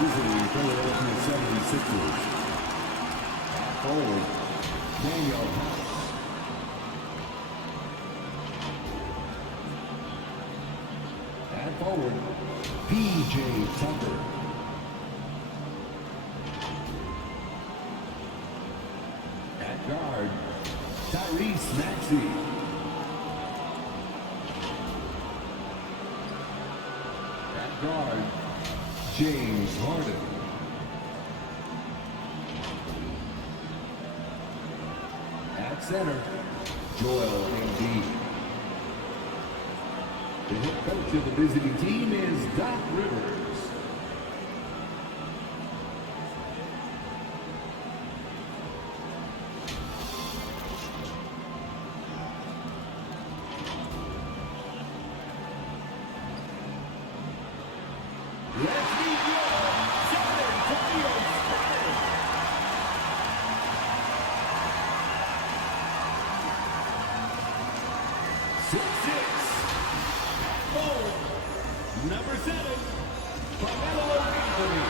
visiting Philadelphia 76ers. At forward, Daniel House. At forward, P.J. Tucker. At guard, Tyrese Maxey. At guard, James Harden. At center, Joel Embiid. The head coach of the visiting team is Doc Rivers. Let's meet your San Antonio Spurs. 6'6", forward, number 7, Carmelo Anthony.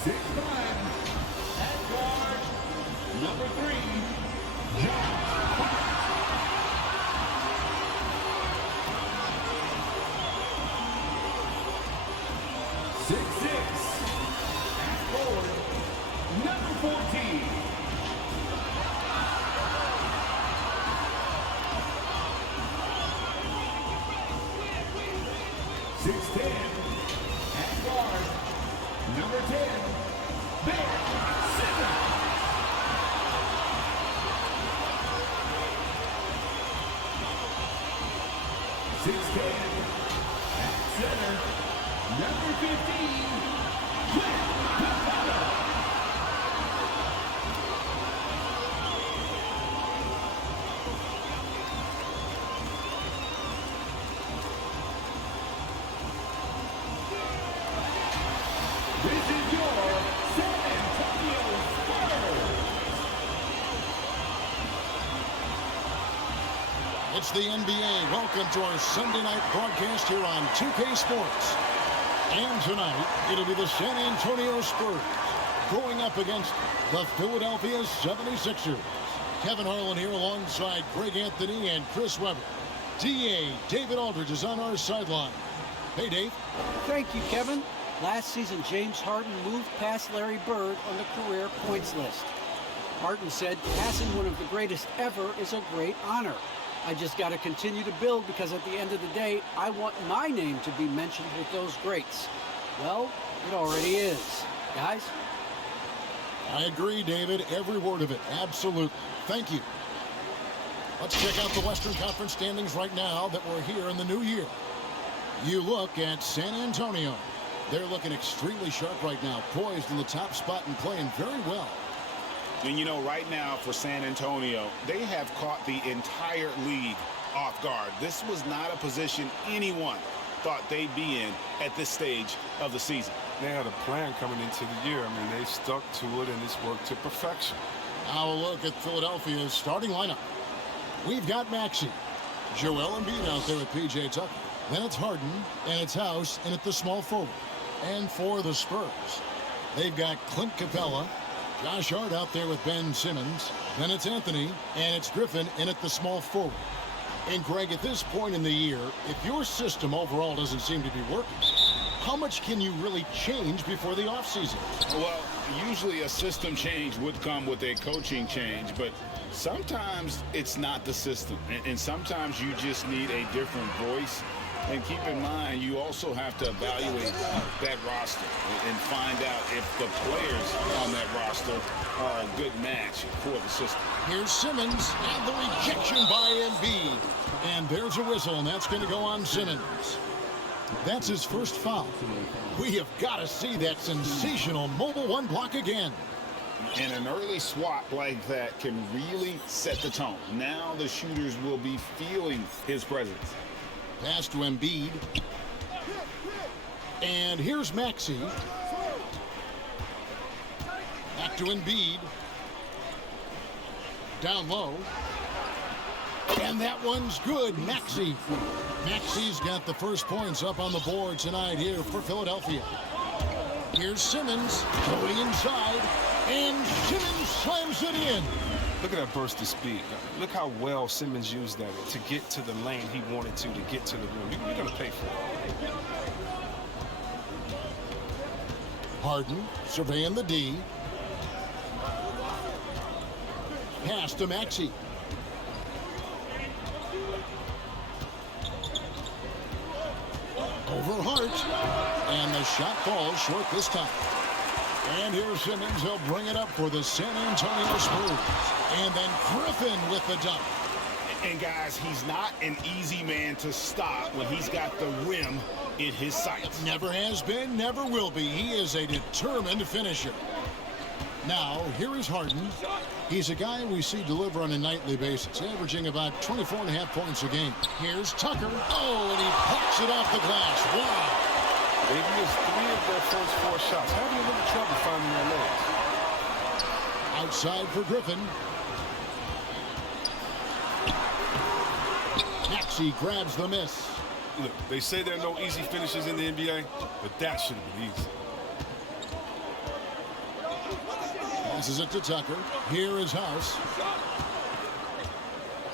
6'5", at guard, number 3, Josh Hart. 6'6", at forward, number 14. 6'10", at guard, number 10, Ben Simmons. 6'10", at center, number 15, Clint Capella. 2K. It's the NBA. Welcome to our Sunday night broadcast here on 2K Sports. And tonight, it'll be the San Antonio Spurs going up against the Philadelphia 76ers. Kevin Harlan here alongside Greg Anthony and Chris Webber. DA David Aldridge is on our sideline. Hey, Dave. Thank you, Kevin. Last season, James Harden moved past Larry Bird on the career points list. Harden said, passing one of the greatest ever is a great honor. I just got to continue to build because at the end of the day, I want my name to be mentioned with those greats. Well, it already is. Guys? I agree, David. Every word of it. Absolutely. Thank you. Let's check out the Western Conference standings right now that we're here in the new year. You look at San Antonio. They're looking extremely sharp right now, poised in the top spot and playing very well. And you know, right now for San Antonio, they have caught the entire league off guard. This was not a position anyone thought they'd be in at this stage of the season. They had a plan coming into the year. I mean, they stuck to it, and it's worked to perfection. Now a look at Philadelphia's starting lineup. We've got Maxey, Joel Embiid out there with P.J. Tucker. Then it's Harden, and it's House, and at the small forward. And for the Spurs, they've got Clint Capella, Josh Hart out there with Ben Simmons. Then it's Anthony, and it's Griffin in at the small forward. And Greg, at this point in the year, if your system overall doesn't seem to be working, how much can you really change before the offseason? Well, usually a system change would come with a coaching change, but sometimes it's not the system. And sometimes you just need a different voice. And keep in mind, you also have to evaluate that roster and find out if the players on that roster are a good match for the system. Here's Simmons, and the rejection by Embiid. And there's a whistle, and that's going to go on Simmons. That's his first foul. We have got to see that sensational mobile one block again. And an early swat like that can really set the tone. Now the shooters will be feeling his presence. Pass to Embiid. And here's Maxey. Back to Embiid. Down low. And that one's good. Maxi's got the first points up on the board tonight here for Philadelphia. Here's Simmons going inside, and Simmons slams it in. Look at that burst of speed. Look how well Simmons used that to get to the lane he wanted to get to the rim. You're going to pay for it. Harden surveying the D. Pass to Maxey. Over Hart. And the shot falls short this time. And here's Simmons. He'll bring it up for the San Antonio Spurs. And then Griffin with the dunk. And guys, he's not an easy man to stop when he's got the rim in his sights. Never has been, never will be. He is a determined finisher. Now, here is Harden. He's a guy we see deliver on a nightly basis, averaging about 24.5 points a game. Here's Tucker. Oh, and he pops it off the glass. Wow. They missed 3 of their first 4 shots. Having a little trouble finding their legs. Outside for Griffin. Maxey grabs the miss. Look, they say there are no easy finishes in the NBA, but that should have been easy. Passes it to Tucker. Here is House.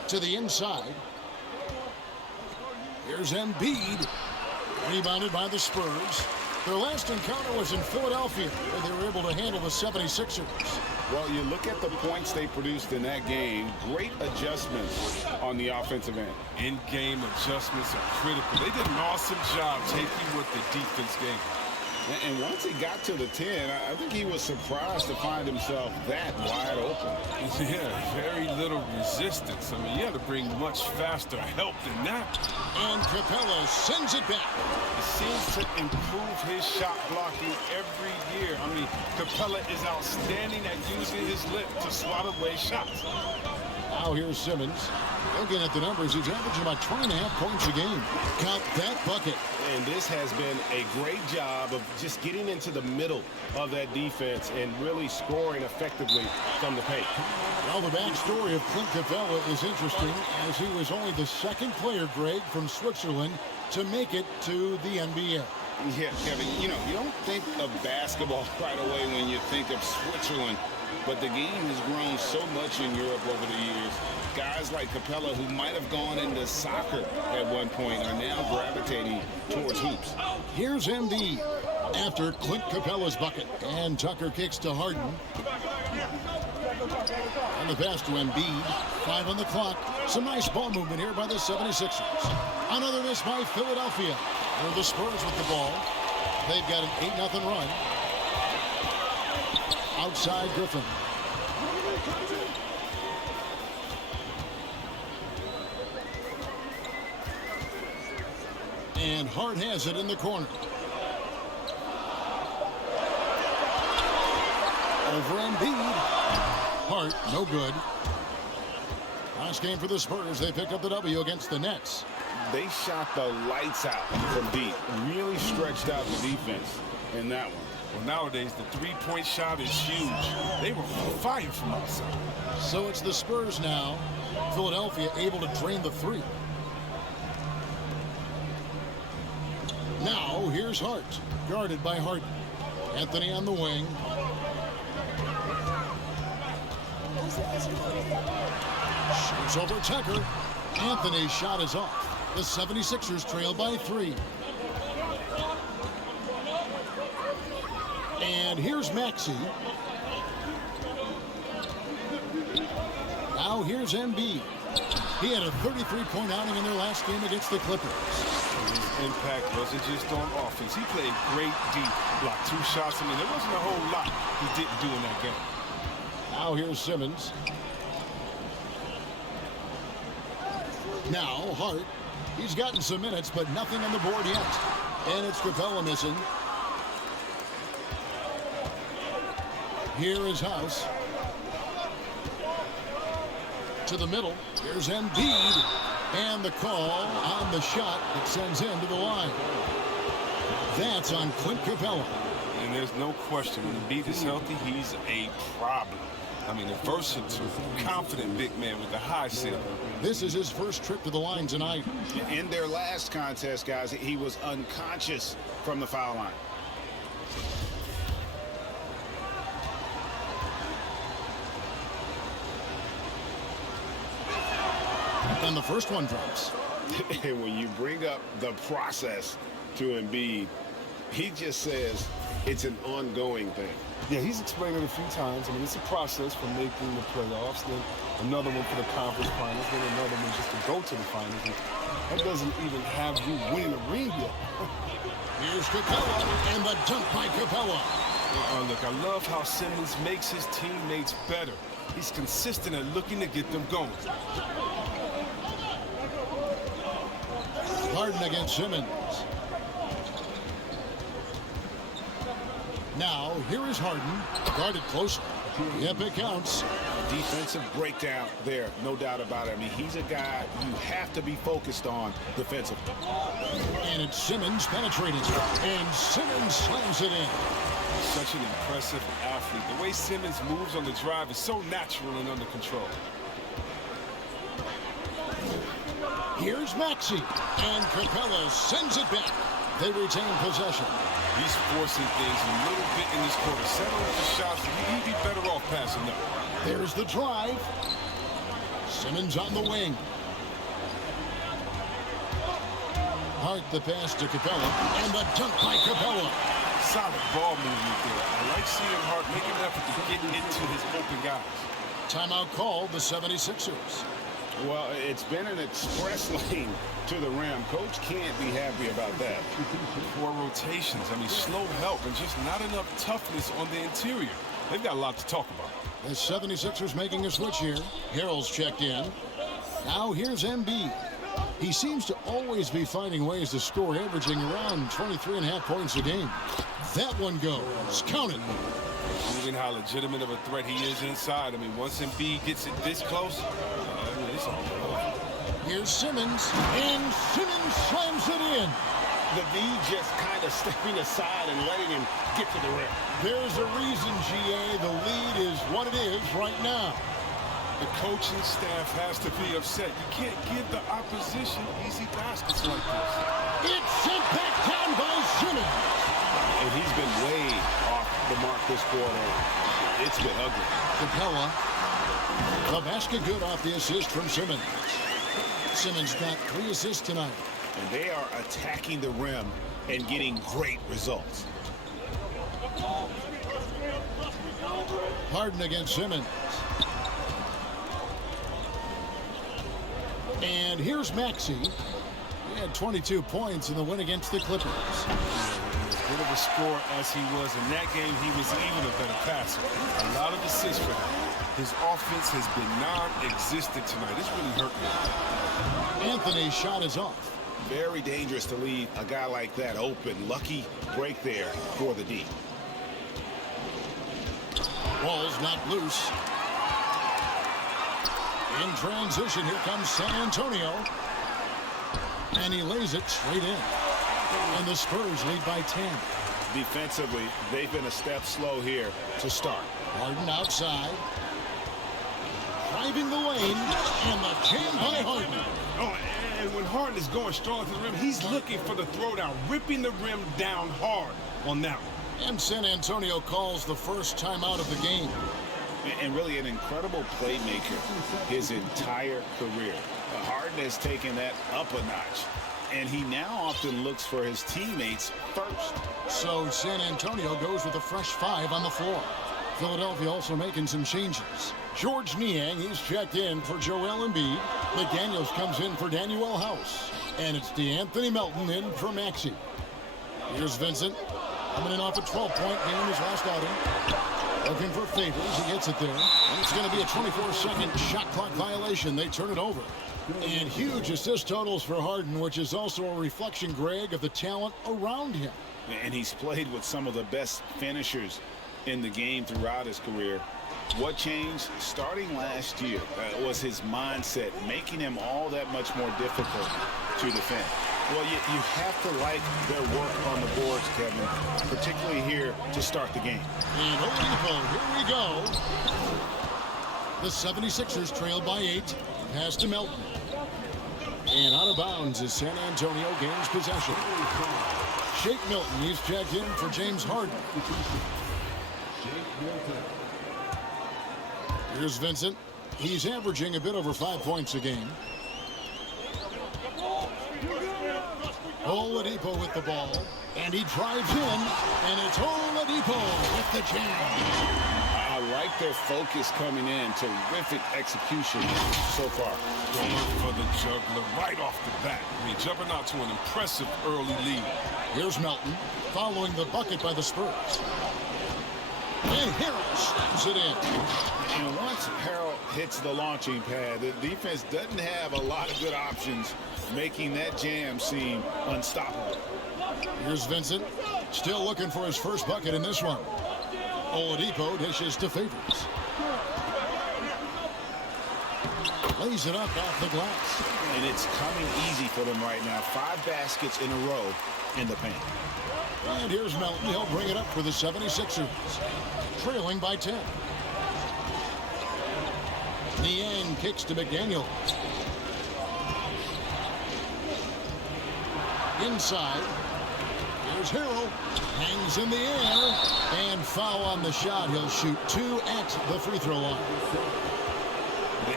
To the inside. Here's Embiid. Rebounded by the Spurs. Their last encounter was in Philadelphia, where they were able to handle the 76ers. Well, you look at the points they produced in that game. Great adjustments on the offensive end. In-game adjustments are critical. They did an awesome job taking what the defense gave them. And once he got to the 10, I think he was surprised to find himself that wide open. Yeah, very little resistance. I mean, you had to bring much faster help than that. And Capella sends it back. He seems to improve his shot blocking every year. I mean, Capella is outstanding at using his lip to swat away shots. Now here's Simmons. Looking at the numbers, he's averaging about 20.5 points a game. Count that bucket. And this has been a great job of just getting into the middle of that defense and really scoring effectively from the paint. Well, the backstory of Clint Capella is interesting, as he was only the second player, Greg, from Switzerland to make it to the NBA. Yeah, Kevin, you know, you don't think of basketball right away when you think of Switzerland, but the game has grown so much in Europe over the years. Guys like Capella, who might have gone into soccer at one point, are now gravitating towards hoops. Here's Embiid after Clint Capella's bucket. And Tucker kicks to Harden. And the pass to Embiid. 5 on the clock. Some nice ball movement here by the 76ers. Another miss by Philadelphia. They're the Spurs with the ball. They've got an 8-0 run. Outside Griffin. And Hart has it in the corner. Over Embiid. Hart, no good. Last game for the Spurs. They pick up the W against the Nets. They shot the lights out from deep. Really stretched out the defense in that one. Well, nowadays, the three-point shot is huge. They were on fire from outside. So it's the Spurs now. Philadelphia able to drain the 3. Now, here's Hart, guarded by Harden. Anthony on the wing. Shoots over Tucker. Anthony's shot is off. The 76ers trail by 3. And here's Maxey. Now here's Embiid. He had a 33-point outing in their last game against the Clippers. His impact wasn't just on offense. He played great D. Blocked 2 shots. I mean, there wasn't a whole lot he didn't do in that game. Now here's Simmons. Now Hart. He's gotten some minutes, but nothing on the board yet. And it's Capella missing. Here is House. To the middle. Here's Embiid. And the call on the shot that sends him to the line. That's on Clint Capella. And there's no question, when Embiid is healthy, he's a problem. I mean, a versatile, confident big man with a high ceiling. This is his first trip to the line tonight. In their last contest, guys, he was unconscious from the foul line. And the first one drops. And when you bring up the process to Embiid, he just says it's an ongoing thing. Yeah, he's explained it a few times. I mean, it's a process from making the playoffs, then another one for the conference finals, then another one just to go to the finals. And that doesn't even have you winning a ring yet. Here's Capella, and the dunk by Capella. Look, I love how Simmons makes his teammates better. He's consistent at looking to get them going. Harden against Simmons. Now, here is Harden, guarded closely. Yep, it counts. Defensive breakdown there, no doubt about it. I mean, he's a guy you have to be focused on defensively. And it's Simmons penetrating. And Simmons slams it in. Such an impressive athlete. The way Simmons moves on the drive is so natural and under control. Here's Maxey, and Capella sends it back. They retain possession. He's forcing things a little bit in this quarter. Settling the shots, he'd be better off passing them. There's the drive. Simmons on the wing. Hart the pass to Capella, and the dunk by Capella. Solid ball movement there. I like seeing Hart make an effort to get into his open guys. Timeout called the 76ers. Well, it's been an express lane to the rim. Coach can't be happy about that. Poor rotations. I mean, slow help and just not enough toughness on the interior. They've got a lot to talk about. The 76ers making a switch here. Harrell's checked in. Now here's Embiid. He seems to always be finding ways to score, averaging around 23.5 points a game. That one goes. Count it. Proving how legitimate of a threat he is inside. I mean, once Embiid gets it this close, it's all over. Here's Simmons, and Simmons slams it in. The D just kind of stepping aside and letting him get to the rim. There's a reason, GA, the lead is what it is right now. The coaching staff has to be upset. You can't give the opposition easy baskets like this. It's sent back down by Simmons. And he's been way off the mark this quarter. It's been ugly. Capella. The basket good off the assist from Simmons. Simmons got 3 assists tonight. And they are attacking the rim and getting great results. Harden against Simmons. And here's Maxey. He had 22 points in the win against the Clippers. As good of a scorer as he was in that game, he was even a better passer. A lot of assists for him. His offense has been non-existent tonight. It's really hurt me. Anthony's shot is off. Very dangerous to leave a guy like that open. Lucky break there for the D. Ball's not loose. In transition, here comes San Antonio. And he lays it straight in. And the Spurs lead by 10. Defensively, they've been a step slow here to start. Harden outside. Driving the lane. And the jam by Harden. Oh, and when Harden is going strong to the rim, he's looking for the throwdown, ripping the rim down hard on that one. And San Antonio calls the first timeout of the game. And really an incredible playmaker his entire career. Harden has taken that up a notch. And he now often looks for his teammates first. So San Antonio goes with a fresh 5 on the floor. Philadelphia also making some changes. George Niang, he's checked in for Joel Embiid. McDaniels comes in for Danuel House. And it's DeAnthony Melton in for Maxey. Here's Vincent. Coming in off a 12-point game his last outing. Looking for Favors. He gets it there. And it's going to be a 24-second shot clock violation. They turn it over. And huge assist totals for Harden, which is also a reflection, Greg, of the talent around him. And he's played with some of the best finishers in the game throughout his career. What changed starting last year was his mindset, making him all that much more difficult to defend. Well, you have to like their work on the boards, Kevin, particularly here to start the game. And Oladipo, here we go. The 76ers trail by 8. Pass to Melton. And out of bounds as San Antonio gains possession. Shake Milton, he's checked in for James Harden. Here's Vincent. He's averaging a bit over 5 points a game. Oladipo with the ball. And he drives in. And it's Oladipo with the jam. I like their focus coming in. Terrific execution so far. Going for the juggler right off the bat. I mean, jumping out to an impressive early lead. Here's Melton following the bucket by the Spurs. And Harrell slams it in. And once Harrell hits the launching pad, the defense doesn't have a lot of good options, making that jam seem unstoppable. Here's Vincent, still looking for his first bucket in this one. Oladipo dishes to Favors. Lays it up off the glass. And it's coming easy for them right now. 5 baskets in a row in the paint. And here's Melton. He'll bring it up for the 76ers. Trailing by 10. Niang kicks to McDaniel. Inside. Here's Harrell. Hangs in the air. And foul on the shot. He'll shoot 2 at the free throw line.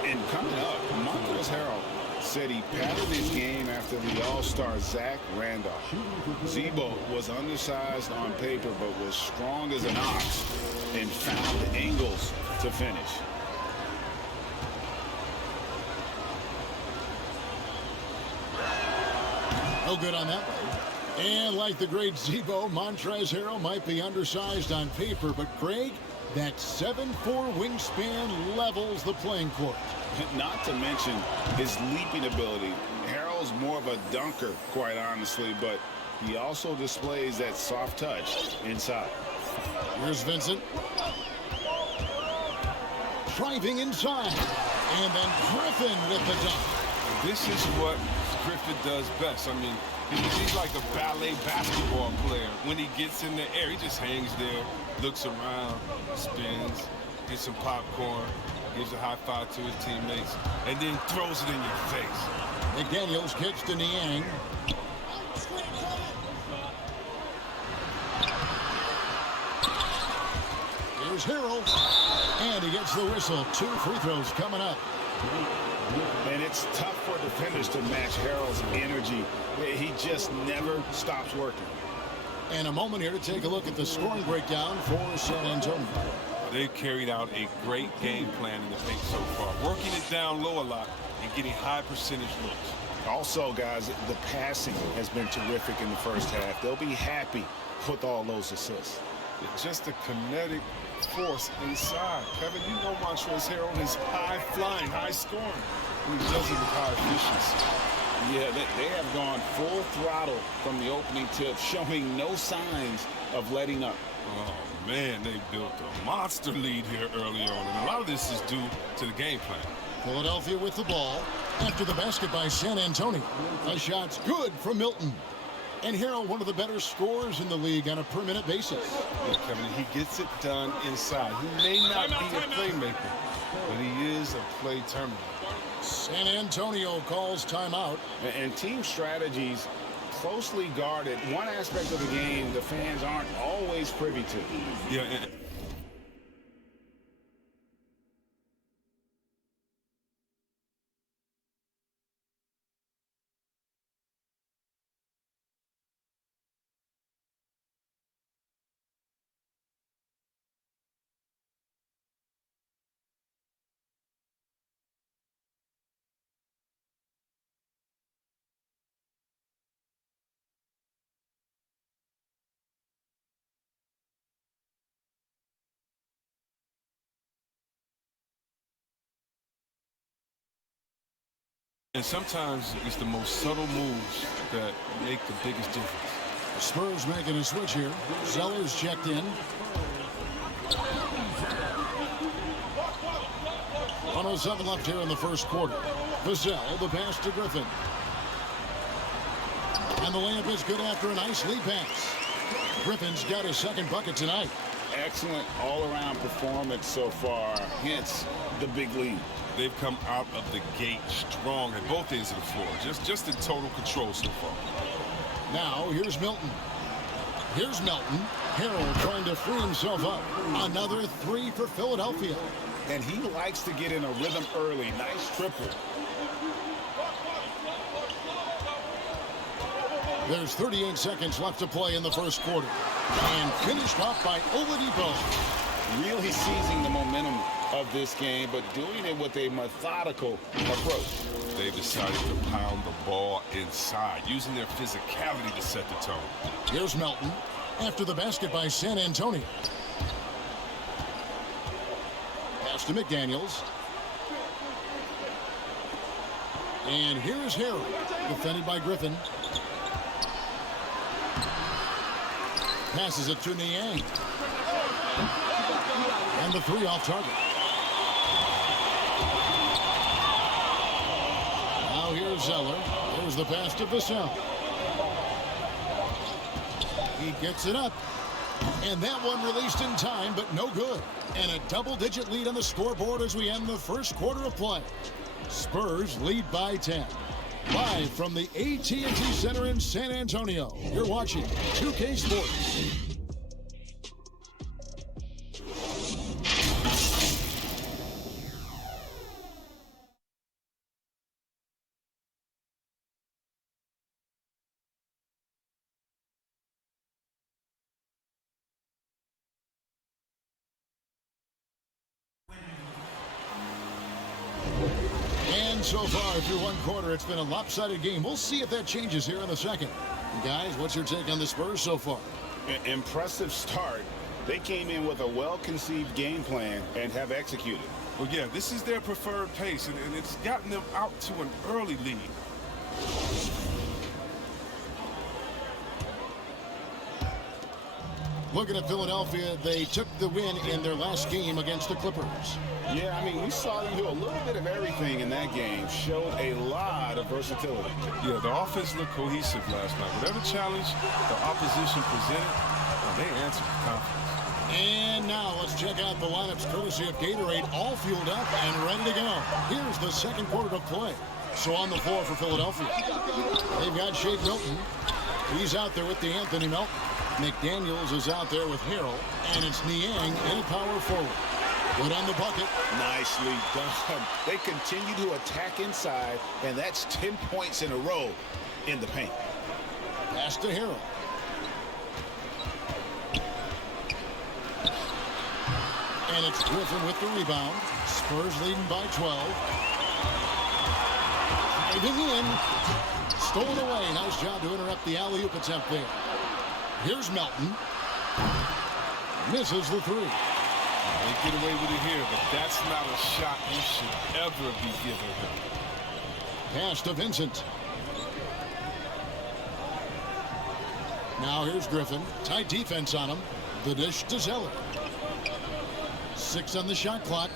And coming up, Montrezl Harrell said he padded his game after the All-Star Zach Randolph. Zebo was undersized on paper but was strong as an ox and found angles to finish. No good on that one. And like the great Zebo, Montrezl Harrell might be undersized on paper, but Greg, that 7'4" wingspan levels the playing court. Not to mention his leaping ability. Harrell's more of a dunker, quite honestly, but he also displays that soft touch inside. Here's Vincent. Driving inside. And then Griffin with the dunk. This is what Griffin does best. I mean, he's like a ballet basketball player. When he gets in the air, he just hangs there, looks around, spins, gets some popcorn, gives a high five to his teammates, and then throws it in your face. McDaniels kicks to Niang. Here's Harrell. And he gets the whistle. 2 free throws coming up. And it's tough for defenders to match Harrell's energy. He just never stops working. And a moment here to take a look at the scoring breakdown for San Antonio. They've carried out a great game plan in the paint so far, working it down low a lot and getting high percentage looks. Also, guys, the passing has been terrific in the first half. They'll be happy with all those assists. Just a kinetic force inside. Kevin, you know Montrezl Harrell is high-flying, high-scoring. He does it with high efficiency. Yeah, they have gone full throttle from the opening tip, showing no signs of letting up. Oh, man, they built a monster lead here early on, and a lot of this is due to the game plan. Philadelphia with the ball after the basket by San Antonio. The shot's good from Milton. And Harrell, one of the better scorers in the league on a per-minute basis. Yeah, Kevin, he gets it done inside. He may not be a playmaker, but he is a play terminator. San Antonio calls timeout. And team strategies closely guarded. One aspect of the game the fans aren't always privy to. Yeah. And sometimes it's the most subtle moves that make the biggest difference. The Spurs making a switch here. Zeller's checked in. 1:07 left here in the first quarter. Vassell, the pass to Griffin. And the layup is good after a nice lead pass. Griffin's got his second bucket tonight. Excellent all-around performance so far. Hence the big lead. They've come out of the gate strong at both ends of the floor. Just in total control so far. Now, here's Milton. Here's Melton. Harrell trying to free himself up. Another three for Philadelphia. And he likes to get in a rhythm early. Nice triple. There's 38 seconds left to play in the first quarter. And finished off by Oladipo. Really seizing the momentum of this game, but doing it with a methodical approach. They've decided to pound the ball inside, using their physicality to set the tone. Here's Melton after the basket by San Antonio. Pass to McDaniels. And here is Harrell, defended by Griffin. Passes it to Niang. And the three off target. Now here's Zeller. There's the pass to Vassell. He gets it up. And that one released in time, but no good. And a double-digit lead on the scoreboard as we end the first quarter of play. Spurs lead by 10. Live from the AT&T Center in San Antonio, you're watching 2K Sports. And so far, through one quarter, it's been a lopsided game. We'll see if that changes here in the second. Guys, what's your take on the Spurs so far? Impressive start. They came in with a well-conceived game plan and have executed. Well, yeah, this is their preferred pace, and it's gotten them out to an early lead. Looking at Philadelphia, they took the win in their last game against the Clippers. Yeah, I mean, we saw them do a little bit of everything in that game. Showed a lot of versatility. Yeah, the offense looked cohesive last night. Whatever challenge the opposition presented, they answered with confidence. And now let's check out the lineups courtesy of Gatorade, all fueled up and ready to go. Here's the second quarter of play. So on the floor for Philadelphia, they've got Shake Milton. He's out there with the Anthony Melton. McDaniels is out there with Harrell, and it's Niang in power forward. Good on the bucket. Nicely done. They continue to attack inside, and that's 10 points in a row in the paint. Pass to Harrell. And it's Griffin with the rebound. Spurs leading by 12. Driving in. Stolen away. Nice job to interrupt the alley-oop attempt there. Here's Melton. Misses the three. They get away with it here, but that's not a shot you should ever be giving him. Pass to Vincent. Now here's Griffin. Tight defense on him. The dish to Zeller. 6 on the shot clock.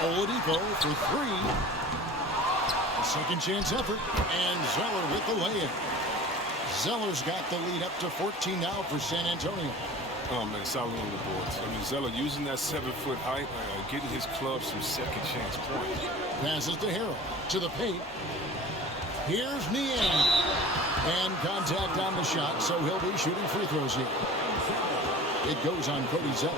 Oladipo for three. A second chance effort. And Zeller with the lay-in. Zeller's got the lead up to 14 now for San Antonio. Oh, man, solid on the boards. I mean, Zeller using that 7-foot height, getting his club some second chance points. Passes to Harrell. To the paint. Here's Niang. And contact on the shot, so he'll be shooting free throws here. It goes on Cody Zeller.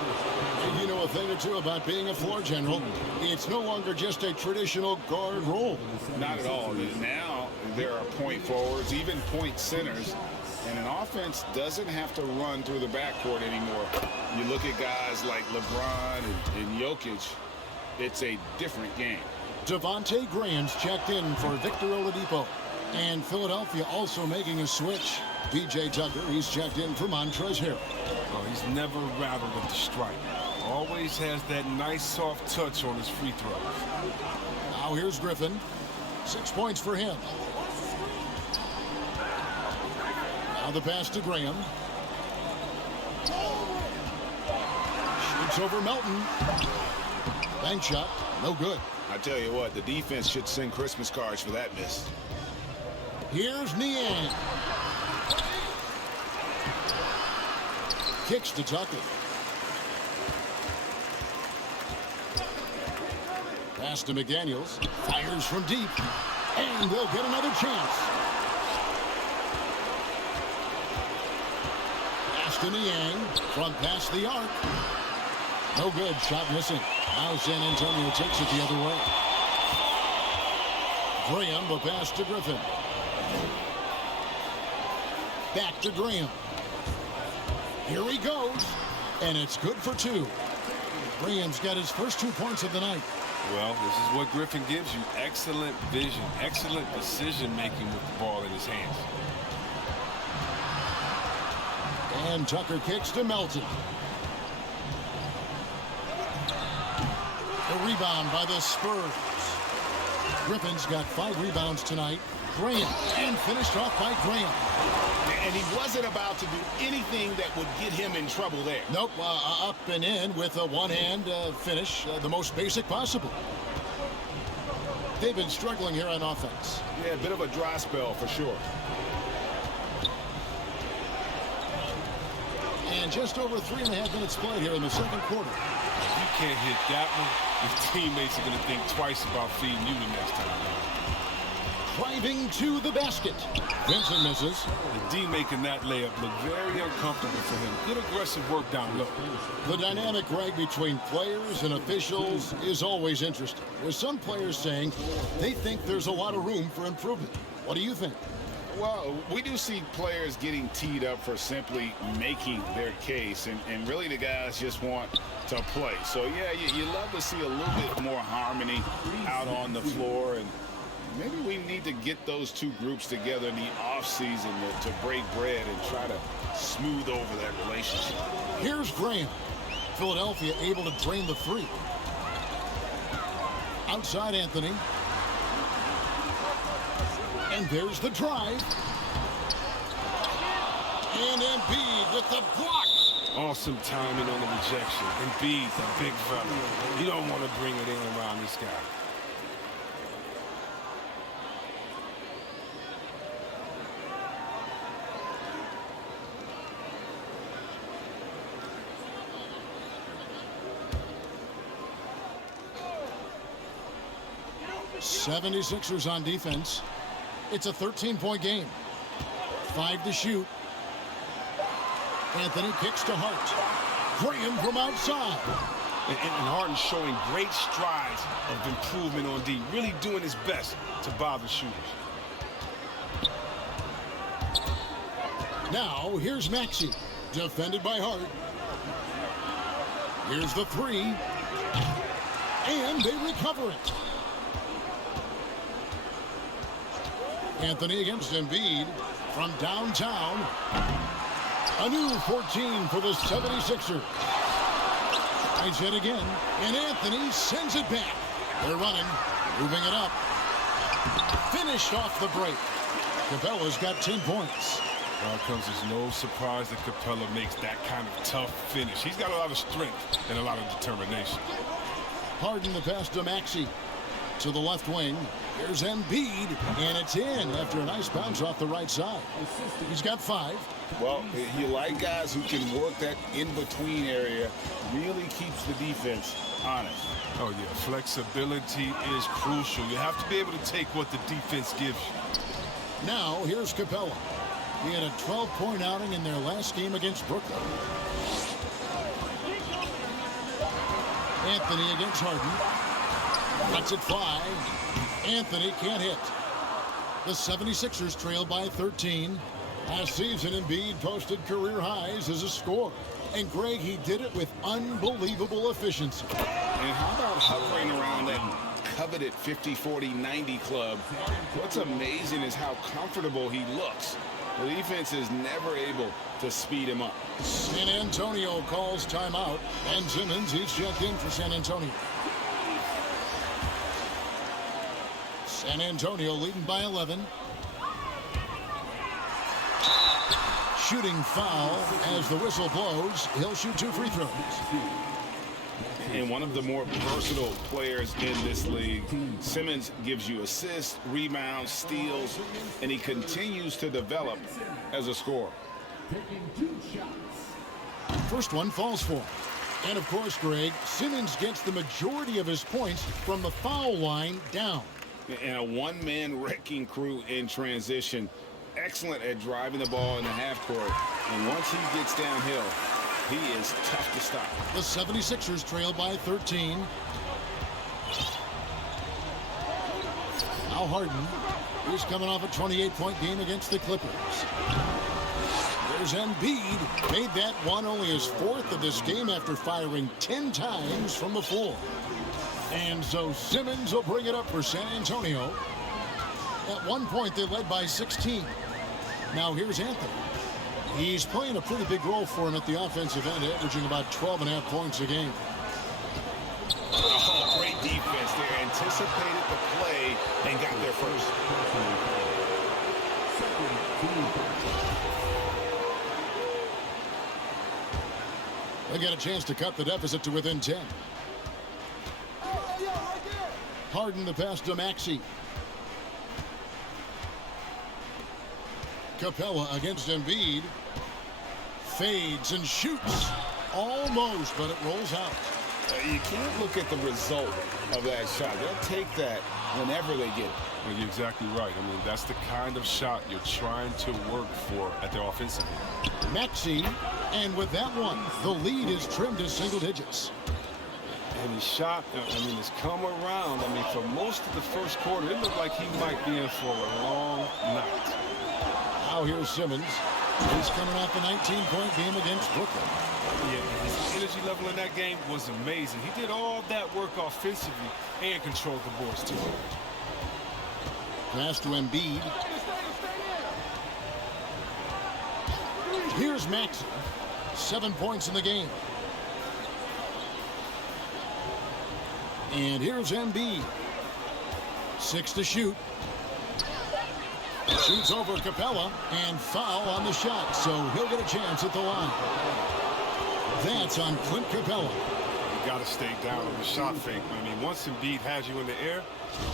And you know a thing or two about being a floor general. It's no longer just a traditional guard role. Not at all. Now there are point forwards, even point centers, and an offense doesn't have to run through the backcourt anymore. You look at guys like LeBron and Jokic, it's a different game. Devontae Graham's checked in for Victor Oladipo. And Philadelphia also making a switch. PJ Tucker, he's checked in for Montrezl Harrell. Oh, he's never rattled at the strike. Always has that nice soft touch on his free throws. Now here's Griffin. 6 points for him. Now the pass to Graham. Shoots over Melton. Bank shot, no good. I tell you what, the defense should send Christmas cards for that miss. Here's Niang. Kicks to Tucker. Pass to McDaniels. Fires from deep. And they'll get another chance. Pass to Niang. From past the arc. No good. Shot missing. Now San Antonio takes it the other way. Graham, the pass to Griffin. Back to Graham. Here he goes. And it's good for two. Graham's got his first 2 points of the night. Well, this is what Griffin gives you. Excellent vision, excellent decision-making with the ball in his hands. And Tucker kicks to Melton. The rebound by the Spurs. Griffin's got 5 rebounds tonight. Graham, and finished off by Graham. And he wasn't about to do anything that would get him in trouble there. Nope, up and in with a one-hand finish, the most basic possible. They've been struggling here on offense. Yeah, a bit of a dry spell for sure. And just over 3.5 minutes played here in the second quarter. If you can't hit that one, your teammates are going to think twice about feeding you the next time. Driving to the basket. Vincent misses. The D making that layup look very uncomfortable for him. Good aggressive work down low. The dynamic, Greg, between players and officials is always interesting. With some players saying they think there's a lot of room for improvement. What do you think? Well, we do see players getting teed up for simply making their case, and really the guys just want to play. So, yeah, you love to see a little bit more harmony out on the floor, and maybe we need to get those two groups together in the offseason to break bread and try to smooth over that relationship. Here's Graham. Philadelphia able to drain the three. Outside Anthony. And there's the drive. And Embiid with the block. Awesome timing on the rejection. Embiid, the big fella. You don't want to bring it in around this guy. '76ers on defense. It's a 13-point game. 5 to shoot. Anthony kicks to Hart. Graham from outside. And Harden's showing great strides of improvement on D. Really doing his best to bother shooters. Now, here's Maxey. Defended by Hart. Here's the three. And they recover it. Anthony against Embiid from downtown. A new 14 for the 76ers. Nice hit again. And Anthony sends it back. They're running, moving it up. Finished off the break. Capella's got 10 points. Well, it comes as no surprise that Capella makes that kind of tough finish. He's got a lot of strength and a lot of determination. Harden the pass to Maxey. To the left wing. Here's Embiid, and it's in after a nice bounce off the right side. He's got 5. Well, you like guys who can work that in-between area. Really keeps the defense honest. Oh, yeah. Flexibility is crucial. You have to be able to take what the defense gives you. Now, here's Capella. He had a 12-point outing in their last game against Brooklyn. Anthony against Harden. That's at 5. Anthony can't hit. The 76ers trail by 13. Last season, Embiid posted career highs as a scorer. And Greg, he did it with unbelievable efficiency. And how about hovering around that coveted 50-40-90 club? What's amazing is how comfortable he looks. The defense is never able to speed him up. San Antonio calls timeout. And Simmons, he's checked in for San Antonio. San Antonio leading by 11. Shooting foul as the whistle blows. He'll shoot 2 free throws. And one of the more versatile players in this league. Simmons gives you assists, rebounds, steals, and he continues to develop as a scorer. First one falls for him. And of course, Greg, Simmons gets the majority of his points from the foul line down. And a one-man wrecking crew in transition. Excellent at driving the ball in the half court. And once he gets downhill, he is tough to stop. The 76ers trail by 13. Now Harden. He's coming off a 28-point game against the Clippers. There's Embiid. Made that one only his fourth of this game after firing 10 times from the floor. And so Simmons will bring it up for San Antonio. At one point, they led by 16. Now here's Anthony. He's playing a pretty big role for him at the offensive end, averaging about 12.5 points a game. Oh, great defense there. Anticipated the play and got there first. They get a chance to cut the deficit to within 10. Harden the pass to Maxey. Capella against Embiid. Fades and shoots. Almost, but it rolls out. You can't look at the result of that shot. They'll take that whenever they get it. Well, you're exactly right. I mean, that's the kind of shot you're trying to work for at the offensive end. Maxey, and with that one, the lead is trimmed to single digits. And his shot, I mean, has come around. I mean, for most of the first quarter, it looked like he might be in for a long night. Now here's Simmons. He's coming off a 19-point game against Brooklyn. Yeah, his energy level in that game was amazing. He did all that work offensively and controlled the boards, too. Pass to Embiid. Here's Maxey. 7 points in the game. And here's Embiid. 6 to shoot. Shoots over Capella and foul on the shot, so he'll get a chance at the line. That's on Clint Capella. You got to stay down on the shot fake. I mean, once Embiid has you in the air,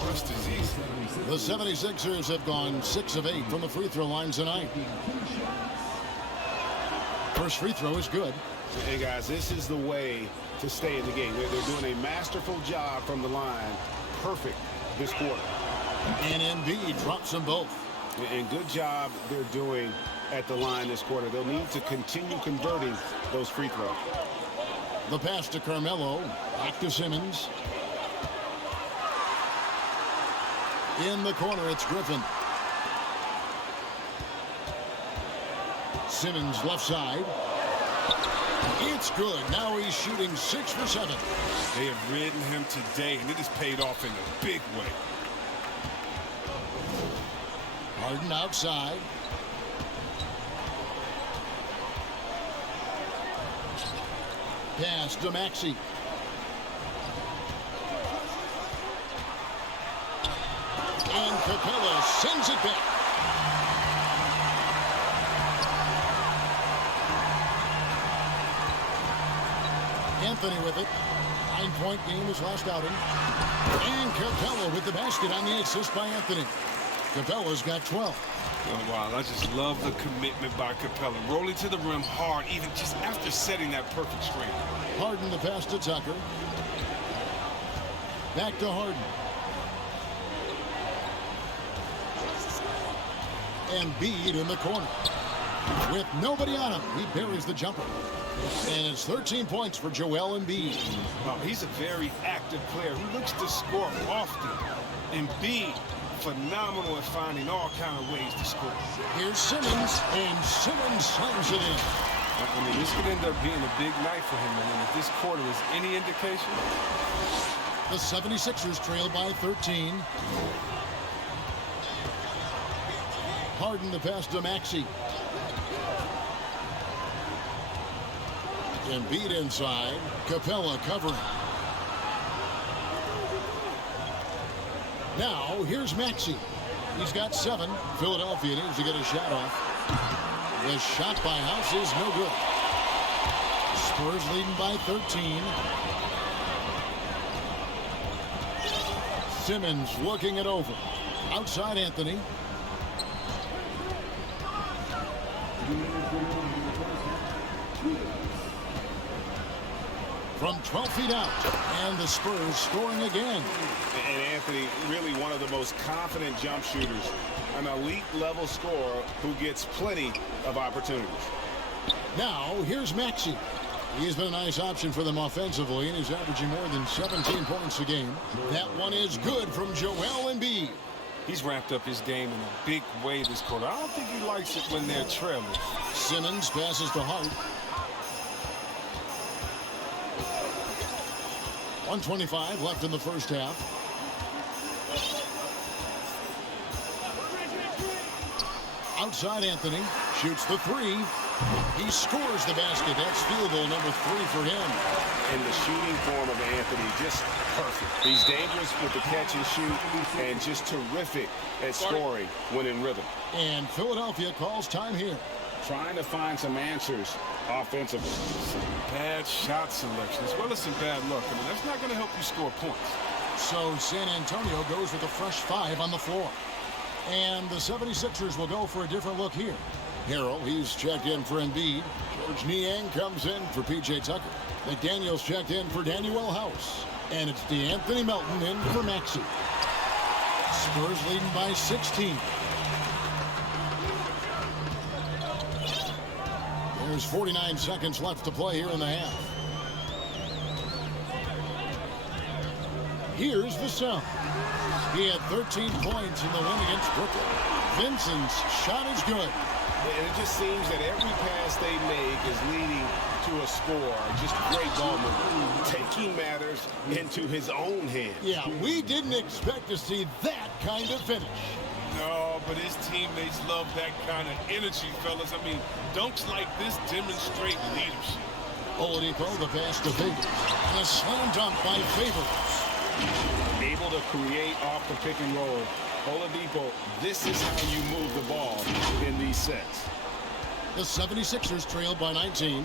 the rest is easy. The 76ers have gone 6 of 8 from the free throw line tonight. First free throw is good. Hey, guys, this is the way to stay in the game. They're doing a masterful job from the line. Perfect this quarter. And Embiid drops them both. And good job they're doing at the line this quarter. They'll need to continue converting those free throws. The pass to Carmelo. Back to Simmons. In the corner, it's Griffin. Simmons left side. It's good. Now he's shooting 6 for 7. They have ridden him today, and it has paid off in a big way. Harden outside. Pass to Maxey. And Capella sends it back. Anthony with it. 9-point game his last outing. And Capella with the basket on the assist by Anthony. Capella's got 12. Oh, wow, I just love the commitment by Capella. Rolling to the rim hard, even just after setting that perfect screen. Harden the pass to Tucker. Back to Harden. Embiid in the corner. With nobody on him, he buries the jumper. And it's 13 points for Joel Embiid. Oh, he's a very active player. He looks to score often. Embiid, phenomenal at finding all kind of ways to score. Here's Simmons, and Simmons slams it in. I mean, this could end up being a big night for him. And if this quarter is any indication. The 76ers trail by 13. Harden the pass to Maxey. Embiid inside. Capella covering. Now, here's Maxey. He's got 7. Philadelphia needs to get a shot off. The shot by House is no good. Spurs leading by 13. Simmons looking it over. Outside Anthony. from 12 feet out. And the Spurs scoring again. And Anthony, really one of the most confident jump shooters. An elite level scorer who gets plenty of opportunities. Now, here's Maxey. He's been a nice option for them offensively, and he's averaging more than 17 points a game. That one is good from Joel Embiid. He's ramped up his game in a big way this quarter. I don't think he likes it when they're trailing. Simmons passes to Hart. 1:25 left in the first half. Outside Anthony shoots the three. He scores the basket. That's field goal number 3 for him. And the shooting form of Anthony, just perfect. He's dangerous with the catch and shoot and just terrific at scoring when in rhythm. And Philadelphia calls time here. Trying to find some answers offensively. Some bad shot selection as well as some bad luck. I mean, that's not going to help you score points. So San Antonio goes with a fresh 5 on the floor. And the 76ers will go for a different look here. Harrell, he's checked in for Embiid. George Niang comes in for P.J. Tucker. McDaniels checked in for Daniel House. And it's DeAnthony Melton in for Maxey. Spurs leading by 16. There's 49 seconds left to play here in the half. Here's Vassell. He had 13 points in the win against Brooklyn. Vincent's shot is good. And it just seems that every pass they make is leading to a score. Just great ball movement. Taking matters into his own hands. Yeah, we didn't expect to see that kind of finish. No, but his teammates love that kind of energy, fellas. I mean, dunks like this demonstrate leadership. Oladipo, the pass to Favors. And a slam dunk by Favors. Able to create off the pick and roll. Oladipo, this is how you move the ball in these sets. The 76ers trailed by 19.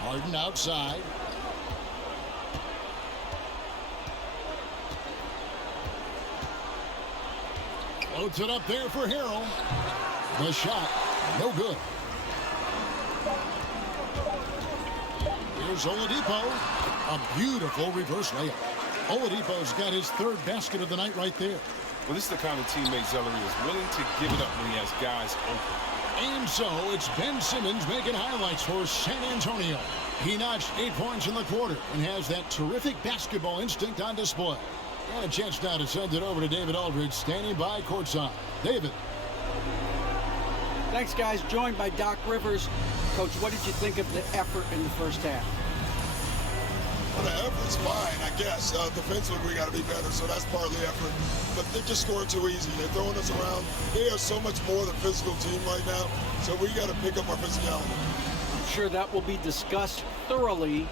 Harden outside. Floats it up there for Harrell. The shot, no good. Here's Oladipo. A beautiful reverse layup. Oladipo's got his 3rd basket of the night right there. Well, this is the kind of teammate Zellery is willing to give it up when he has guys open. And so it's Ben Simmons making highlights for San Antonio. He notched 8 points in the quarter and has that terrific basketball instinct on display. And a chance now to send it over to David Aldridge, standing by courtside. David. Thanks, guys. Joined by Doc Rivers. Coach, what did you think of the effort in the first half? Well, the effort's fine, I guess. Defensively, we got to be better, so that's partly effort. But they're just scoring too easy. They're throwing us around. They are so much more than physical team right now, so we got to pick up our physicality. I'm sure that will be discussed thoroughly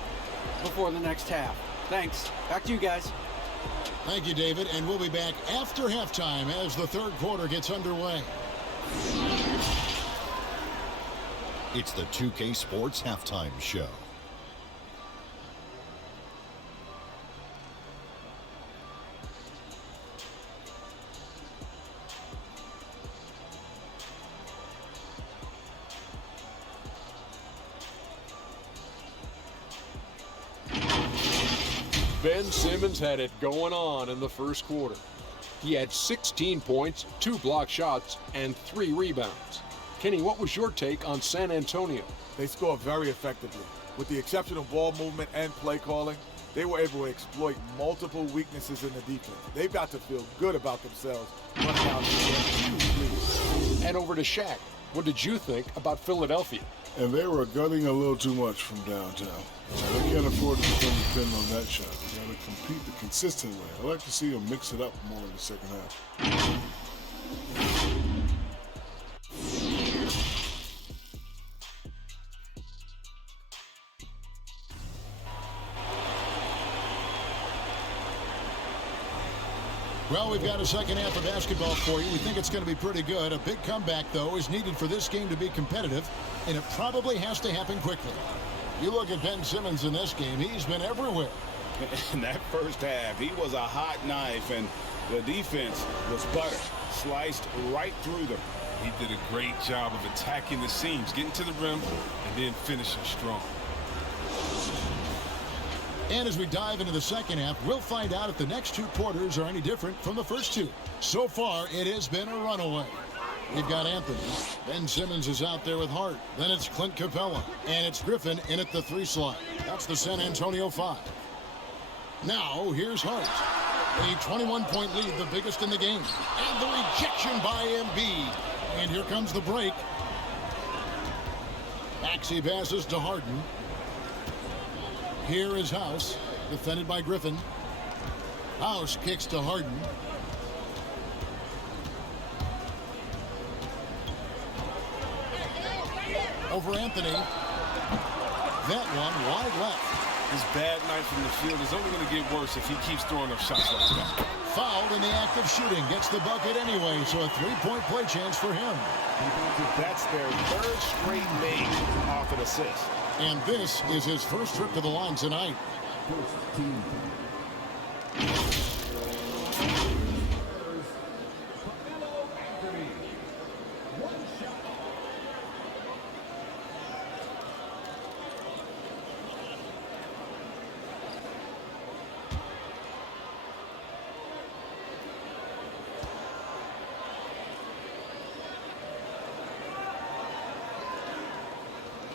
before the next half. Thanks. Back to you guys. Thank you, David. And we'll be back after halftime as the 3rd quarter gets underway. It's the 2K Sports Halftime Show. Ben Simmons had it going on in the first quarter. He had 16 points, 2 block shots, and 3 rebounds. Kenny, what was your take on San Antonio? They scored very effectively. With the exceptional ball movement and play calling, they were able to exploit multiple weaknesses in the defense. They've got to feel good about themselves running out huge leads. And over to Shaq. What did you think about Philadelphia? And they were gunning a little too much from downtown. They can't afford to become dependent on that shot. They got to compete the consistent way. I like to see them mix it up more in the second half. Well, we've got a second half of basketball for you. We think it's going to be pretty good. A big comeback, though, is needed for this game to be competitive, and it probably has to happen quickly. You look at Ben Simmons in this game, he's been everywhere. In that first half, he was a hot knife, and the defense was butter, sliced right through them. He did a great job of attacking the seams, getting to the rim, and then finishing strong. And as we dive into the second half, we'll find out if the next two quarters are any different from the first two. So far, it has been a runaway. We've got Anthony. Then Simmons is out there with Hart. Then it's Clint Capella. And it's Griffin in at the 3 slot. That's the San Antonio 5. Now, here's Hart. A 21-point lead, the biggest in the game. And the rejection by Embiid. And here comes the break. Maxey passes to Harden. Here is House, defended by Griffin. House kicks to Harden. Over Anthony. That one wide left. His bad night from the field is only going to get worse if he keeps throwing up shots like that. Fouled in the act of shooting. Gets the bucket anyway, so a 3-point play chance for him. That's their 3rd straight made off an assist. And this is his first trip to the line tonight. First team.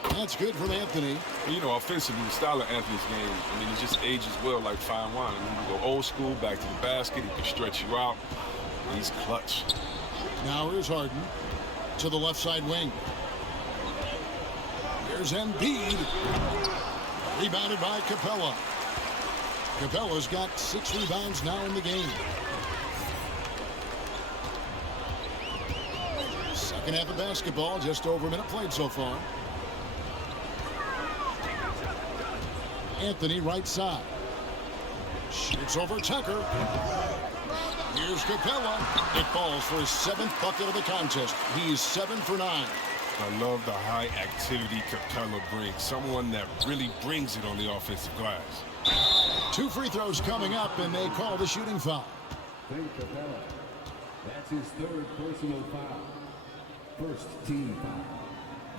That's good from Anthony. You know, offensively, the style of Anthony's game, I mean, it just ages well like fine wine. I mean, you can go old school, back to the basket. He can stretch you out. He's clutch. Now here's Harden to the left side wing. Here's Embiid. Rebounded by Capella. Capella's got 6 rebounds now in the game. Second half of basketball, just over a minute played so far. Anthony right side. Shoots over Tucker. Here's Capella. It falls for his 7th bucket of the contest. He's 7 for 9. I love the high activity Capella brings. Someone that really brings it on the offensive glass. 2 free throws coming up, and they call the shooting foul. Clint Capella. That's his 3rd personal foul. First team foul.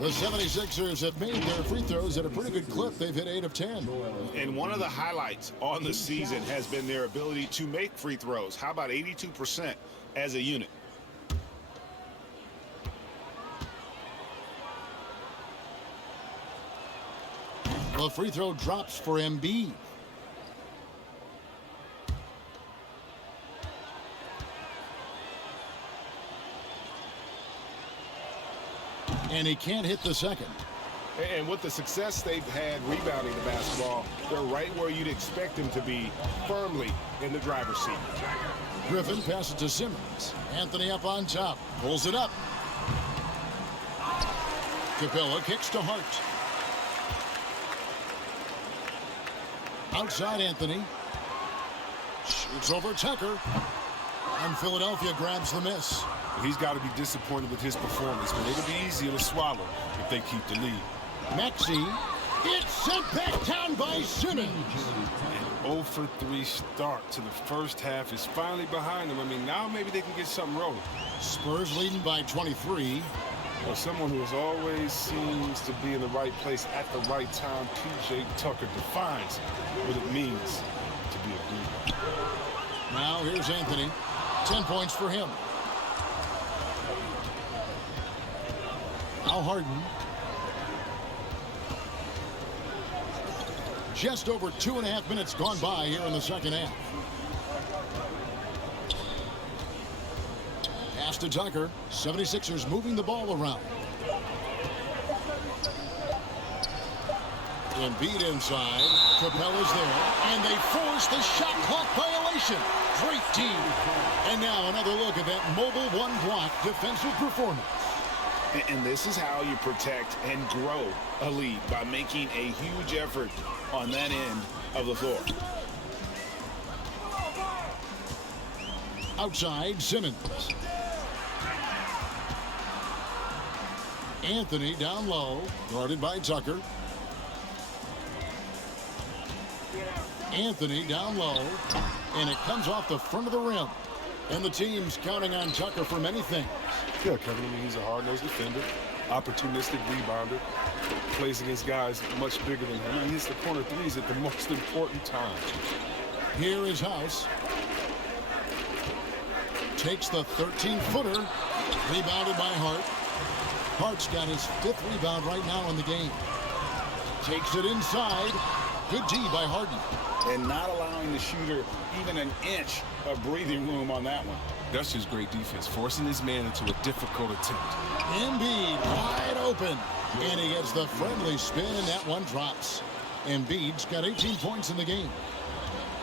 The 76ers have made their free throws at a pretty good clip. They've hit 8 of 10. And one of the highlights on the season has been their ability to make free throws. How about 82% as a unit? The free throw drops for Embiid. And he can't hit the second. And with the success they've had rebounding the basketball, they're right where you'd expect them to be, firmly in the driver's seat. Griffin passes to Simmons. Anthony up on top. Pulls it up. Capella kicks to Hart. Outside Anthony. Shoots over Tucker. And Philadelphia grabs the miss. He's got to be disappointed with his performance, but it'll be easier to swallow if they keep the lead. Maxey. It's sent back down by Simmons. An 0 for 3 start to the first half is finally behind them. I mean, now maybe they can get something rolling. Spurs leading by 23. Well, someone who always seems to be in the right place at the right time, P.J. Tucker defines what it means to be a leader. Now here's Anthony. 10 points for him. Now Harden. Just over 2.5 minutes gone by here in the second half. Pass to Tucker. 76ers moving the ball around. Embiid inside. Capella's there. And they force the shot clock violation. Great team. And now another look at that mobile one block defensive performance. And this is how you protect and grow a lead, by making a huge effort on that end of the floor. Outside, Simmons. Anthony down low, guarded by Tucker. Anthony down low, and it comes off the front of the rim. And the team's counting on Tucker for many things. Yeah, Kevin, I mean, he's a hard-nosed defender, opportunistic rebounder, plays against guys much bigger than him. He hits the corner threes at the most important time. Here is House. Takes the 13-footer. Rebounded by Hart. Hart's got his 5th rebound right now in the game. Takes it inside. Good D by Harden. And not allowing the shooter even an inch of breathing room on that one. That's just great defense, forcing his man into a difficult attempt. Embiid wide open. And he gets the friendly spin, and that one drops. Embiid's got 18 points in the game.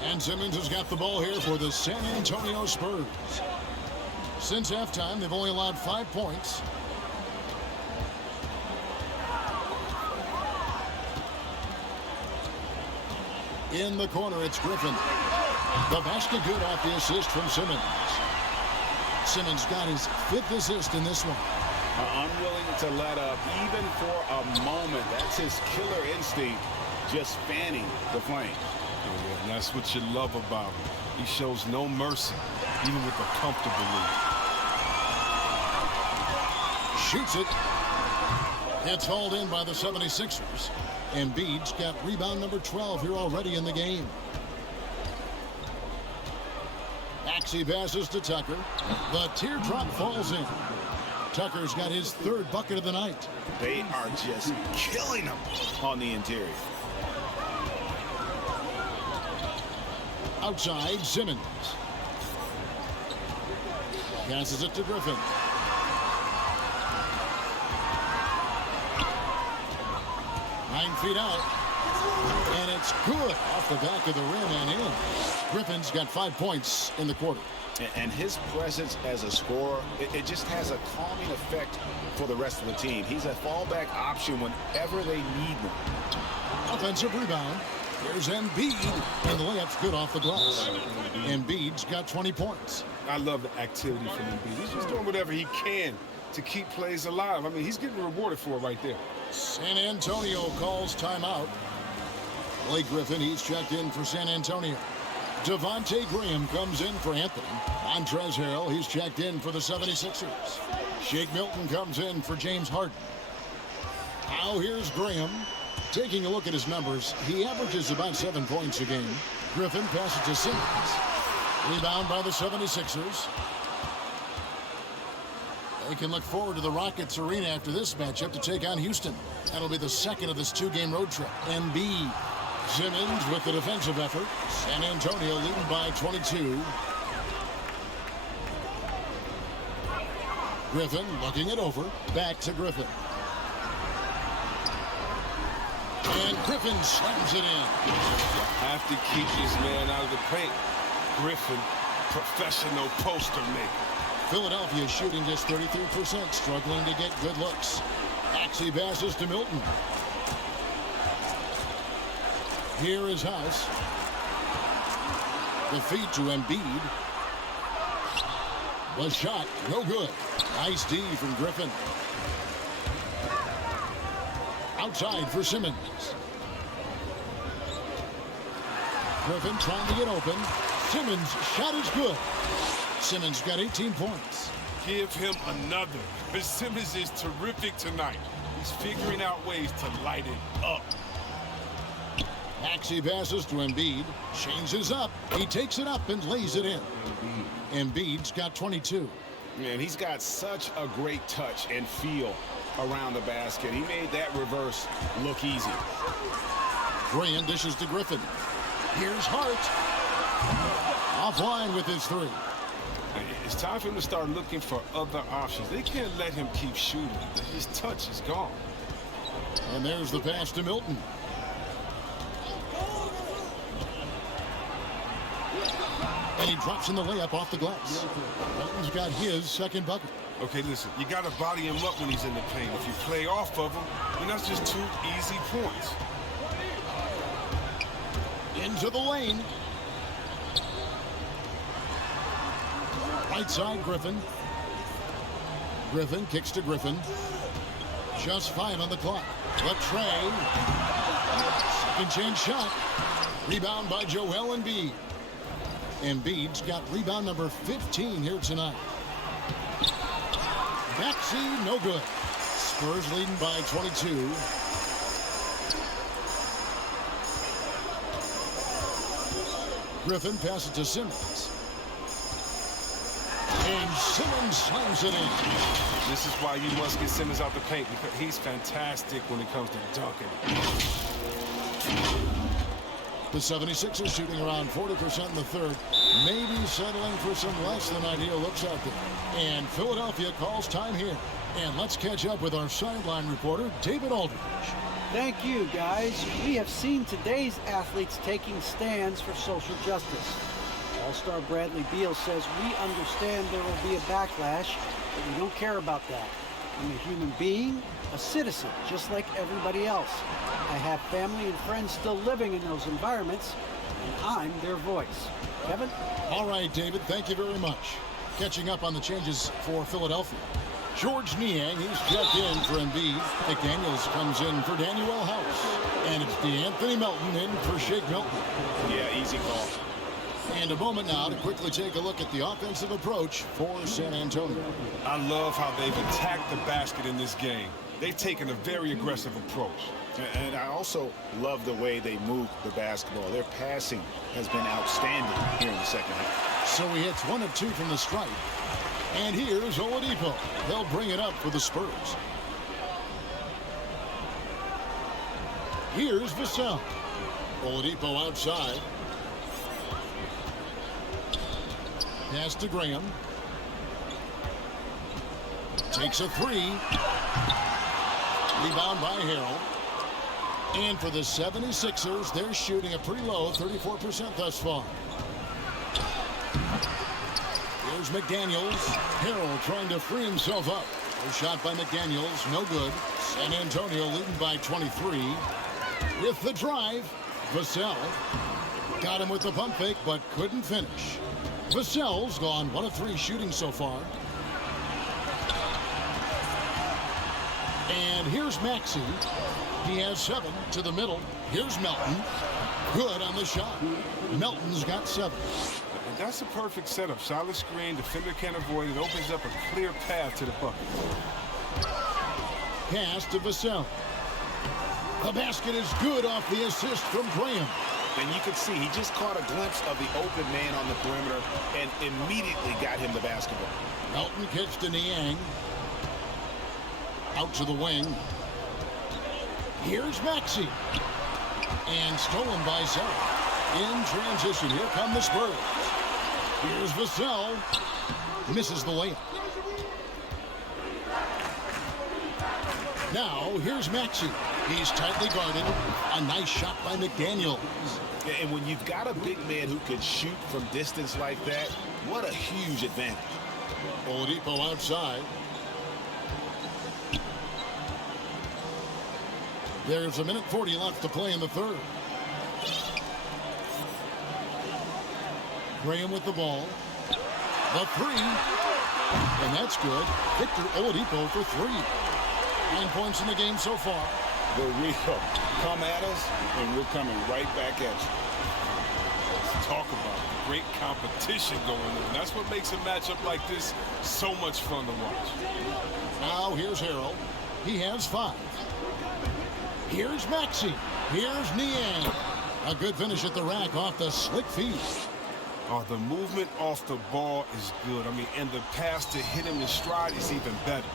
And Simmons has got the ball here for the San Antonio Spurs. Since halftime, they've only allowed 5 points. In the corner, it's Griffin. The basket good off the assist from Simmons. Simmons got his 5th assist in this one. Unwilling to let up even for a moment. That's his killer instinct, just fanning the flame. Yeah, and that's what you love about him. He shows no mercy, even with a comfortable lead. Shoots it. It's hauled in by the 76ers. Embiid's got rebound number 12 here already in the game. Maxey passes to Tucker. The teardrop falls in. Tucker's got his 3rd bucket of the night. They are just killing him on the interior. Outside, Simmons. Passes it to Griffin. Nine feet out. And it's good off the back of the rim and in. Griffin's got 5 points in the quarter. And his presence as a scorer, it just has a calming effect for the rest of the team. He's a fallback option whenever they need one. Offensive rebound. There's Embiid, and the layup's good off the glass. Embiid's got 20 points. I love the activity from Embiid. He's just doing whatever he can to keep plays alive. I mean, he's getting rewarded for it right there. San Antonio calls timeout. Blake Griffin, he's checked in for San Antonio. Devontae Graham comes in for Anthony. Montrezl Harrell, he's checked in for the 76ers. Shake Milton comes in for James Harden. Now here's Graham. Taking a look at his numbers, he averages about 7 points a game. Griffin passes to Simmons. Rebound by the 76ers. They can look forward to the Rockets Arena after this matchup to take on Houston. That'll be the 2nd of this 2-game road trip. Embiid. Simmons with the defensive effort. San Antonio leading by 22. Griffin looking it over. Back to Griffin. And Griffin slams it in. Have to keep this man out of the paint. Griffin, professional poster maker. Philadelphia shooting just 33%, struggling to get good looks. Maxey passes to Milton. Here is House. The feed to Embiid. The shot, no good. Nice D from Griffin. Outside for Simmons. Griffin trying to get open. Simmons' shot is good. Simmons got 18 points. Give him another. Simmons is terrific tonight. He's figuring out ways to light it up. Maxey passes to Embiid. Changes up. He takes it up and lays it in. Embiid's got 22. Man, he's got such a great touch and feel around the basket. He made that reverse look easy. Graham dishes to Griffin. Here's Hart. Offline with his 3. It's time for him to start looking for other options. They can't let him keep shooting. His touch is gone. And there's the pass to Milton. And he drops in the layup off the glass. Milton's got his 2nd bucket. Okay, listen, you got to body him up when he's in the paint. If you play off of him, then that's just 2 easy points. Into the lane. Right side, Griffin. Griffin kicks to Griffin. Just 5 on the clock. Latrey. 2nd chance shot. Rebound by Joel Embiid. Embiid's got rebound number 15 here tonight. Maxey, no good. Spurs leading by 22. Griffin passes to Simmons. And Simmons slams it in. This is why you must get Simmons out the paint, because he's fantastic when it comes to dunking. The 76ers shooting around 40% in the third. Maybe settling for some less than ideal looks out there. And Philadelphia calls time here. And let's catch up with our sideline reporter, David Aldridge. Thank you, guys. We have seen today's athletes taking stands for social justice. All-star Bradley Beal says, "We understand there will be a backlash, but we don't care about that. I'm a human being, a citizen, just like everybody else. I have family and friends still living in those environments, and I'm their voice." Kevin? All right, David, thank you very much. Catching up on the changes for Philadelphia. George Niang, he's checked in for Embiid. McDaniels comes in for Daniel House. And it's DeAnthony Melton in for Shake Milton. Yeah, easy call. And a moment now to quickly take a look at the offensive approach for San Antonio. I love how they've attacked the basket in this game. They've taken a very aggressive approach. And I also love the way they move the basketball. Their passing has been outstanding here in the second half. So he hits 1 of 2 from the stripe. And here's Oladipo. They'll bring it up for the Spurs. Here's Vassell. Oladipo outside. Pass to Graham. Takes a 3. Rebound by Harrell. And for the 76ers, they're shooting a pretty low 34% thus far. Here's McDaniels. Harrell trying to free himself up. A shot by McDaniels, no good. San Antonio leading by 23. With the drive, Vassell. Got him with the pump fake, but couldn't finish. Vassell's gone 1 of 3 shooting so far. And here's Maxey. He has 7 to the middle. Here's Melton. Good on the shot. Melton's got 7. And that's a perfect setup. Solid screen, defender can't avoid it. Opens up a clear path to the bucket. Pass to Vassell. The basket is good off the assist from Graham. And you could see he just caught a glimpse of the open man on the perimeter and immediately got him the basketball. Melton kicks to Niang. Out to the wing. Here's Maxey. And stolen by Zara. In transition, here come the Spurs. Here's Vassell. Misses the layup. Now, here's Maxey. He's tightly guarded. A nice shot by McDaniels. Yeah, and when you've got a big man who can shoot from distance like that, what a huge advantage. Oladipo outside. There's 1:40 left to play in the third. Graham with the ball. The 3. And that's good. Victor Oladipo for 3. 9 points in the game so far. The Rico. Come at us, and we're coming right back at you. Let's talk about great competition going on. That's what makes a matchup like this so much fun to watch. Now here's Harrell. He has 5. Here's Maxey. Here's Niang. A good finish at the rack off the slick feed. Oh, the movement off the ball is good. I mean, and the pass to hit him in stride is even better.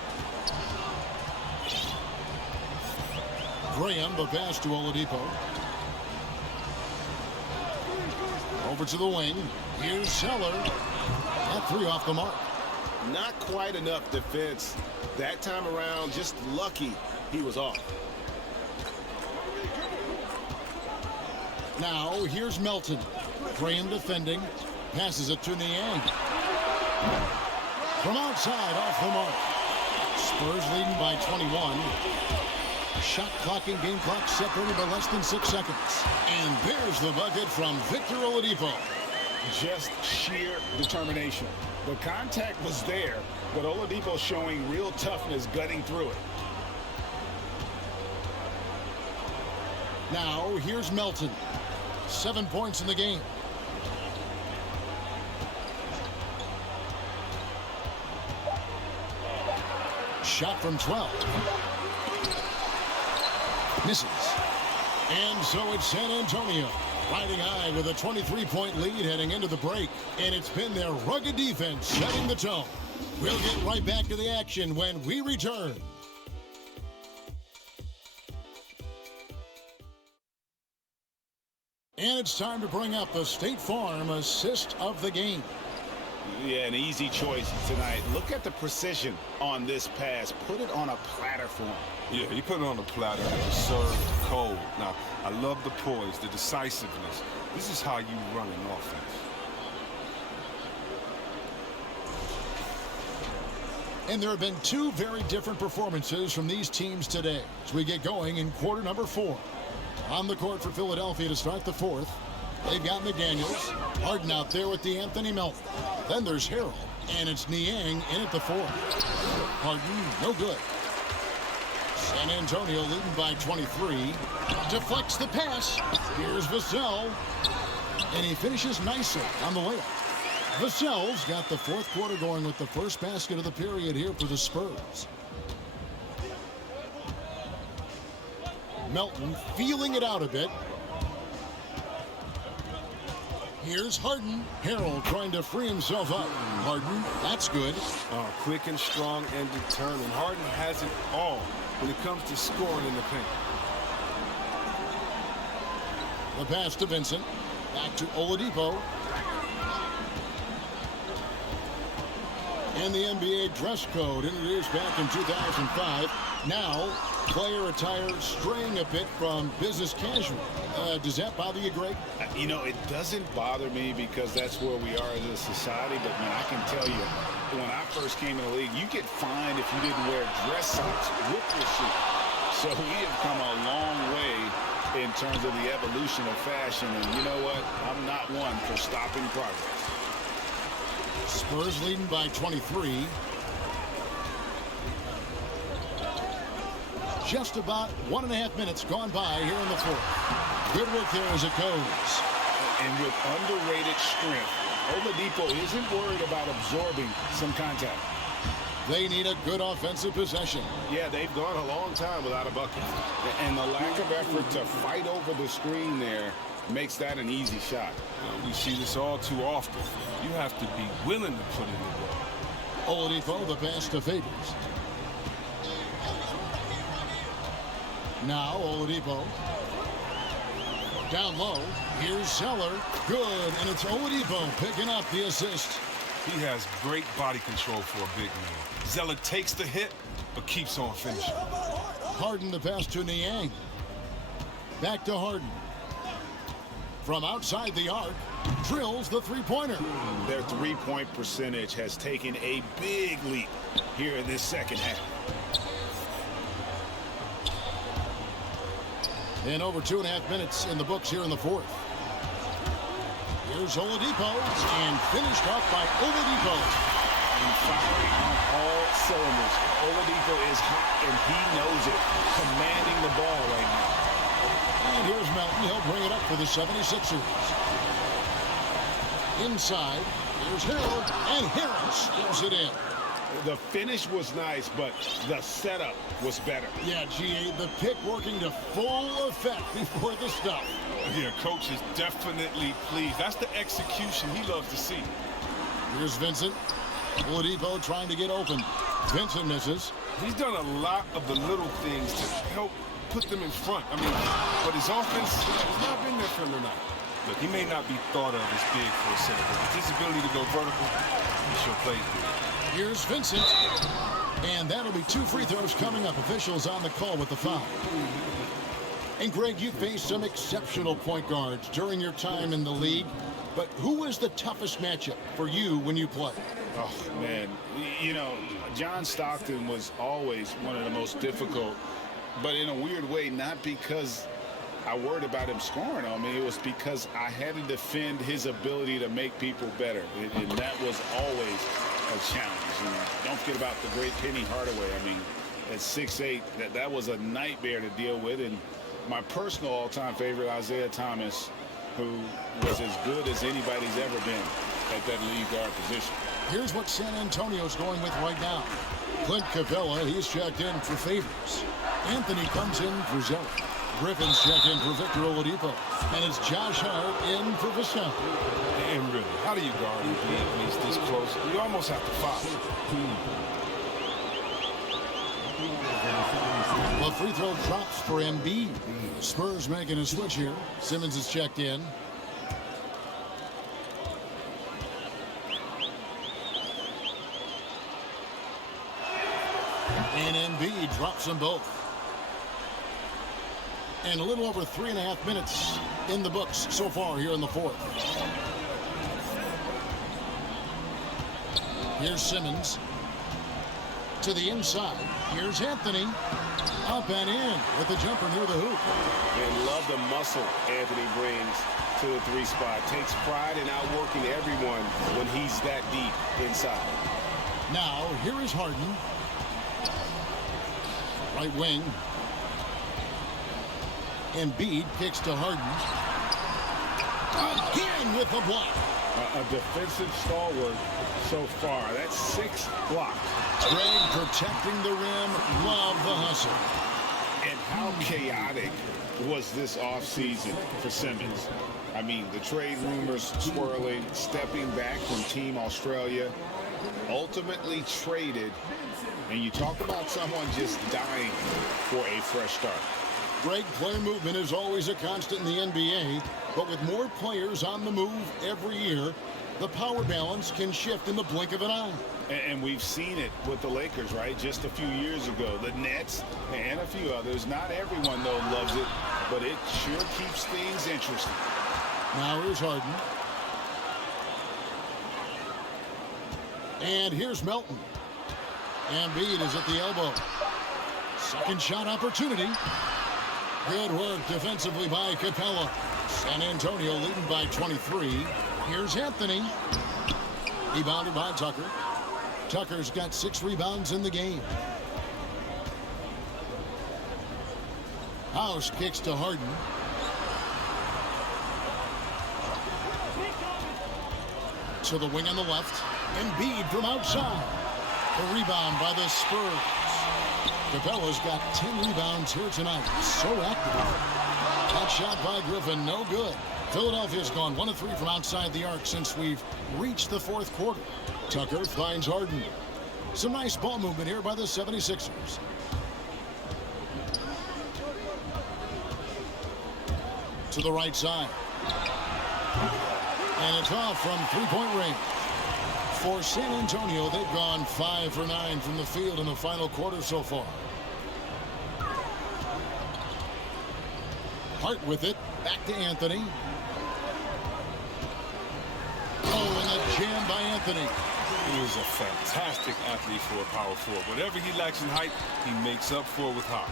Graham, the pass to Oladipo. Over to the wing. Here's Seller. That 3 off the mark. Not quite enough defense. That time around, just lucky he was off. Now, here's Melton. Graham defending. Passes it to Niang. From outside, off the mark. Spurs leading by 21. Shot clock and game clock separated by less than 6 seconds. And there's the bucket from Victor Oladipo. Just sheer determination. The contact was there, but Oladipo showing real toughness gutting through it. Now, here's Melton. 7 points in the game. Shot from 12. Misses. And so it's San Antonio riding high with a 23-point lead heading into the break. And it's been their rugged defense setting the tone. We'll get right back to the action when we return. And it's time to bring up the State Farm assist of the game. Yeah, an easy choice tonight. Look at the precision on this pass. Put it on a platter for him. Yeah, he put it on the platter and it was served cold. Now, I love the poise, the decisiveness. This is how you run an offense. And there have been two very different performances from these teams today as we get going in quarter number 4. On the court for Philadelphia to start the fourth. They've got McDaniels. Harden out there with the Anthony Melton. Then there's Harrell. And it's Niang in at the fourth. Harden, no good. San Antonio leading by 23. Deflects the pass. Here's Vassell. And he finishes nicely on the layup. Vassell's got the fourth quarter going with the first basket of the period here for the Spurs. Melton feeling it out a bit. Here's Harden. Harrell trying to free himself up. Harden, that's good. Quick and strong and determined. Harden has it all when it comes to scoring in the paint. The pass to Vincent. Back to Oladipo. And the NBA dress code introduced back in 2005. Now, player attire straying a bit from business casual. Does that bother you, Greg? You know, it doesn't bother me because that's where we are as a society. But, man, I can tell you, when I first came in the league, you get fined if you didn't wear dress socks with your shoe. So we have come a long way in terms of the evolution of fashion. And you know what? I'm not one for stopping progress. Spurs leading by 23. Just about 1.5 minutes gone by here in the fourth. Good work there as it goes. And with underrated strength, Oladipo isn't worried about absorbing some contact. They need a good offensive possession. Yeah, they've gone a long time without a bucket. And the lack of effort to fight over the screen there makes that an easy shot. We see this all too often. You have to be willing to put in the work. Oladipo, the pass to Favors. Now Oladipo. Down low. Here's Zeller. Good. And it's Oladipo picking up the assist. He has great body control for a big man. Zeller takes the hit, but keeps on finishing. Harden the pass to Niang. Back to Harden. From outside the arc, drills the three-pointer. Their three-point percentage has taken a big leap here in this second half. And over 2.5 minutes in the books here in the fourth. Here's Oladipo, and finished off by Oladipo. And firing on all cylinders. Oladipo is hot, and he knows it. Commanding the ball right now. And here's Melton. He'll bring it up for the 76ers. Inside, here's Harrell, and Harrell scores it in. The finish was nice, but the setup was better. Yeah, GA, the pick working to full effect before the stuff. Yeah, coach is definitely pleased. That's the execution he loves to see. Here's Vincent. Oladipo trying to get open. Vincent misses. He's done a lot of the little things to help put them in front. I mean, but his offense has not been there for him tonight. Look, he may not be thought of as big for a center, but with his ability to go vertical, he sure plays good. Here's Vincent. And that'll be 2 free throws coming up. Officials on the call with the foul. And Greg, you faced some exceptional point guards during your time in the league. But who was the toughest matchup for you when you played? Oh, man. You know, John Stockton was always one of the most difficult, but in a weird way, not because I worried about him scoring on me. It was because I had to defend his ability to make people better. And that was always a challenge. And don't forget about the great Penny Hardaway. I mean, at 6'8", that was a nightmare to deal with. And my personal all-time favorite, Isaiah Thomas, who was as good as anybody's ever been at that lead guard position. Here's what San Antonio's going with right now. Clint Capella, he's checked in for Favors. Anthony comes in for Zeller. Griffin's checked in for Victor Oladipo. And it's Josh Hart in for Visconti. And really, how do you guard him when he's this close? You almost have to foul. The free throw drops for Embiid. Spurs making a switch here. Simmons is checked in. And Embiid drops them both. And a little over 3.5 minutes in the books so far here in the fourth. Here's Simmons. To the inside. Here's Anthony. Up and in with the jumper near the hoop. And love the muscle Anthony brings to the three spot. Takes pride in outworking everyone when he's that deep inside. Now, here is Harden. Right wing. Embiid kicks to Harden. Again with the block. A defensive stalwart so far. That's 6 blocks. Greg protecting the rim. Love the hustle. And how chaotic was this offseason for Simmons? I mean, the trade rumors swirling, stepping back from Team Australia, ultimately traded. And you talk about someone just dying for a fresh start. Greg, player movement is always a constant in the NBA, but with more players on the move every year, the power balance can shift in the blink of an eye. And we've seen it with the Lakers, right? Just a few years ago. The Nets and a few others. Not everyone, though, loves it, but it sure keeps things interesting. Now here's Harden. And here's Melton. Embiid is at the elbow. Second shot opportunity. Good work defensively by Capella. San Antonio leading by 23. Here's Anthony. Rebounded by Tucker. Tucker's got 6 rebounds in the game. House kicks to Harden. To the wing on the left. Embiid from outside. A rebound by the Spurs. Capella's got 10 rebounds here tonight. So active. That shot by Griffin, no good. Philadelphia's gone 1 of 3 from outside the arc since we've reached the fourth quarter. Tucker finds Harden. Some nice ball movement here by the 76ers. To the right side. And it's off from three-point range. For San Antonio, they've gone 5 for 9 from the field in the final quarter so far. Hart with it. Back to Anthony. Oh, and a jam by Anthony. He is a fantastic athlete for a power forward. Whatever he lacks in height, he makes up for with Hart.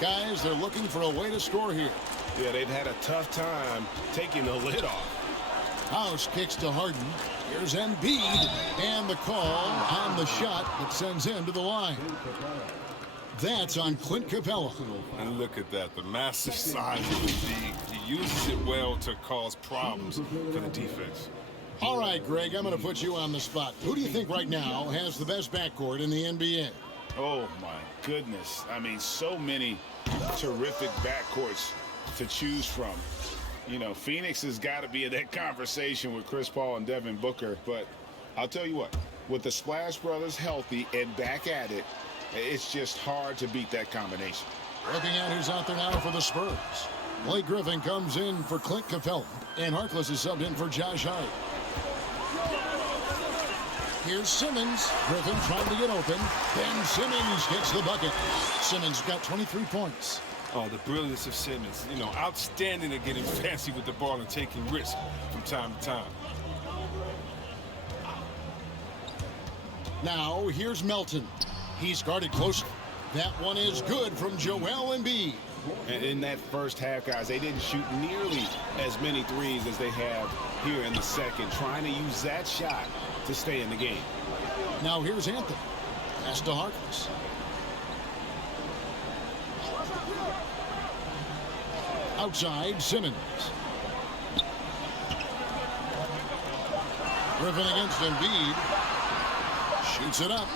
Guys, they're looking for a way to score here. Yeah, they've had a tough time taking the lid off. House kicks to Harden. Here's Embiid. And the call on the shot that sends him to the line. That's on Clint Capella. And look at that, the massive size of Embiid. He uses it well to cause problems for the defense. All right, Greg, I'm going to put you on the spot. Who do you think right now has the best backcourt in the NBA? Oh, my goodness. I mean, so many terrific backcourts to choose from. You know, Phoenix has got to be in that conversation with Chris Paul and Devin Booker. But I'll tell you what, with the Splash Brothers healthy and back at it, it's just hard to beat that combination. Looking at who's out there now for the Spurs. Blake Griffin comes in for Clint Capella, and Harkless is subbed in for Josh Hart. Here's Simmons. Griffin trying to get open. Ben Simmons gets the bucket. Simmons got 23 points. Oh, the brilliance of Simmons. You know, outstanding at getting fancy with the ball and taking risks from time to time. Now, here's Melton. He's guarded closely. That one is good from Joel Embiid. And in that first half, guys, they didn't shoot nearly as many threes as they have here in the second, trying to use that shot to stay in the game. Now here's Anthony. Pass to Harkless. Outside, Simmons. Griffin against Embiid. Shoots it up.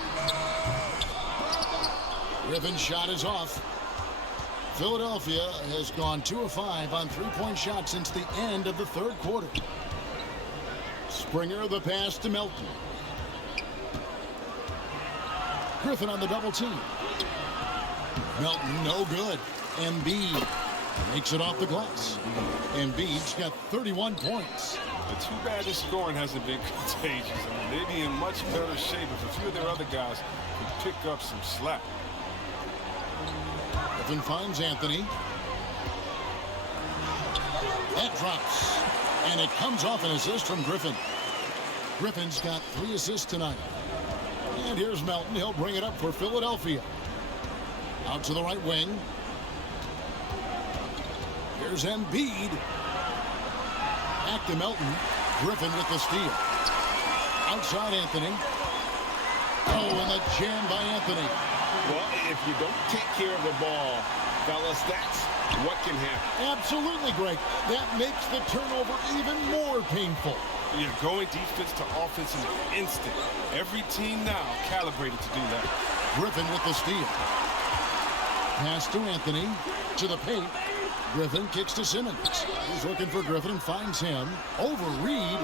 Griffin's shot is off. Philadelphia has gone 2 of 5 on three-point shots since the end of the third quarter. Springer the pass to Melton. Griffin on the double team. Melton no good. Embiid makes it off the glass. Embiid's got 31 points. But too bad the scoring hasn't been contagious. I mean, they'd be in much better shape if a few of their other guys could pick up some slack. Griffin finds Anthony. That drops. And it comes off an assist from Griffin. Griffin's got 3 assists tonight. And here's Melton. He'll bring it up for Philadelphia. Out to the right wing. Here's Embiid. Back to Melton. Griffin with the steal. Outside Anthony. Oh, and the jam by Anthony. Well, if you don't take care of the ball, fellas, that's what can happen. Absolutely, Greg. That makes the turnover even more painful. You're going defense to offense in an instant. Every team now calibrated to do that. Griffin with the steal. Pass to Anthony. To the paint. Griffin kicks to Simmons. He's looking for Griffin and finds him. Over Reed.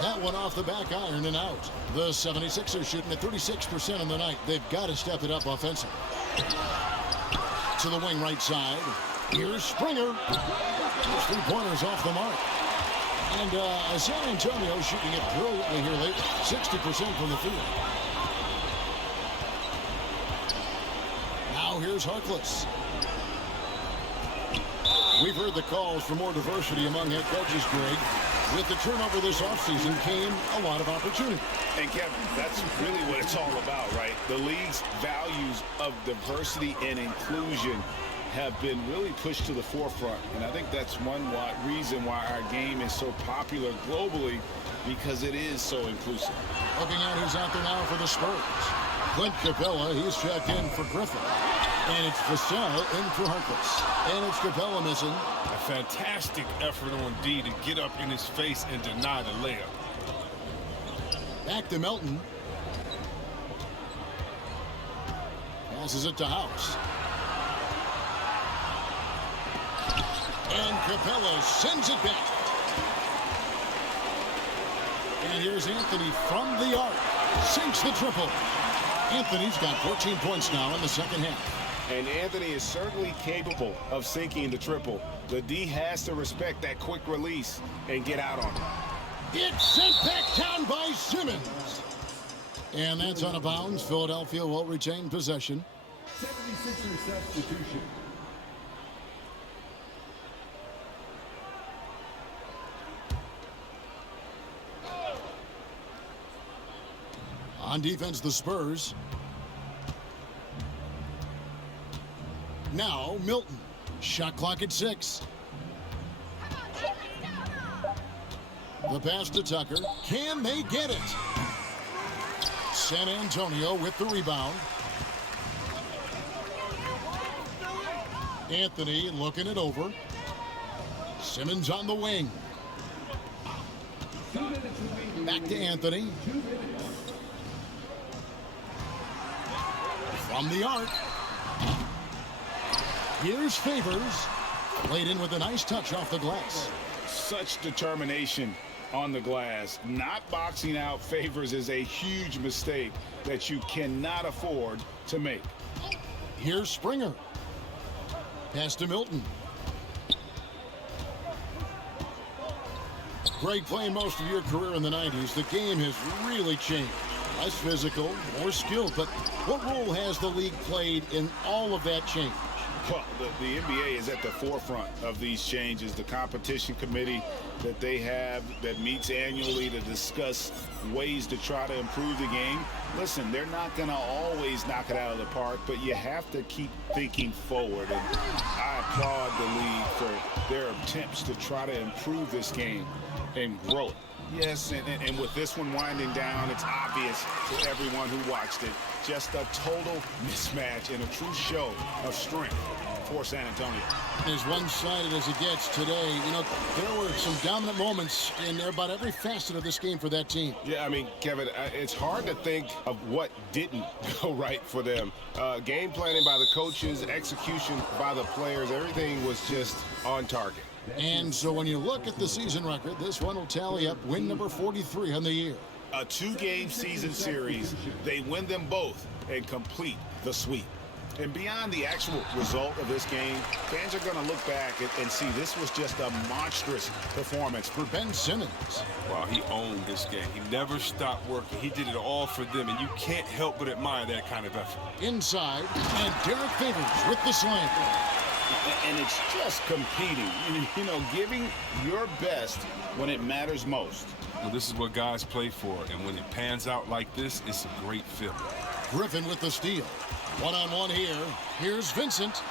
That one off the back iron and out. The 76ers shooting at 36% on the night. They've got to step it up offensively. To the wing right side. Here's Springer. Those 3-pointers off the mark. And San Antonio shooting it brilliantly here lately. 60% from the field. Now here's Harkless. We've heard the calls for more diversity among head coaches, Greg. With the turnover this offseason came a lot of opportunity. And Kevin, that's really what it's all about, right? The league's values of diversity and inclusion have been really pushed to the forefront. And I think that's one reason why our game is so popular globally, because it is so inclusive. Looking at who's out there now for the Spurs. Clint Capella, he's checked in for Griffin. And it's Vassell in for Harkless. And it's Capella missing. A fantastic effort on D to get up in his face and deny the layup. Back to Melton. Passes it to House. And Capella sends it back. And here's Anthony from the arc. Sinks the triple. Anthony's got 14 points now in the second half. And Anthony is certainly capable of sinking the triple. The D has to respect that quick release and get out on it. It's sent back down by Simmons. And that's out of bounds. Philadelphia will retain possession. 76ers substitution. On defense, the Spurs. Now, Milton. Shot clock at 6. The pass to Tucker. Can they get it? San Antonio with the rebound. Anthony looking it over. Simmons on the wing. Back to Anthony. From the arc. Here's Favors. Played in with a nice touch off the glass. Such determination on the glass. Not boxing out Favors is a huge mistake that you cannot afford to make. Here's Springer. Pass to Milton. Greg, playing most of your career in the 90s, the game has really changed. Less physical, more skilled, but what role has the league played in all of that change? Well, the NBA is at the forefront of these changes. The competition committee that they have that meets annually to discuss ways to try to improve the game. Listen, they're not going to always knock it out of the park, but you have to keep thinking forward. And I applaud the league for their attempts to try to improve this game and grow it. Yes, and with this one winding down, it's obvious to everyone who watched it. Just a total mismatch and a true show of strength. for San Antonio. As one-sided as it gets today, you know, there were some dominant moments in about every facet of this game for that team. Yeah, I mean, Kevin, it's hard to think of what didn't go right for them. Game planning by the coaches, execution by the players, everything was just on target. And so when you look at the season record, this one will tally up win number 43 on the year. A 2-game season series, they win them both and complete the sweep. And beyond the actual result of this game, fans are going to look back and see this was just a monstrous performance for Ben Simmons. Wow, he owned this game. He never stopped working. He did it all for them, and you can't help but admire that kind of effort. Inside, and Derek Favors with the slam. And it's just competing, you know, giving your best when it matters most. Well, this is what guys play for, and when it pans out like this, it's a great feeling. Griffin with the steal. One-on-one here. Here's Vincent,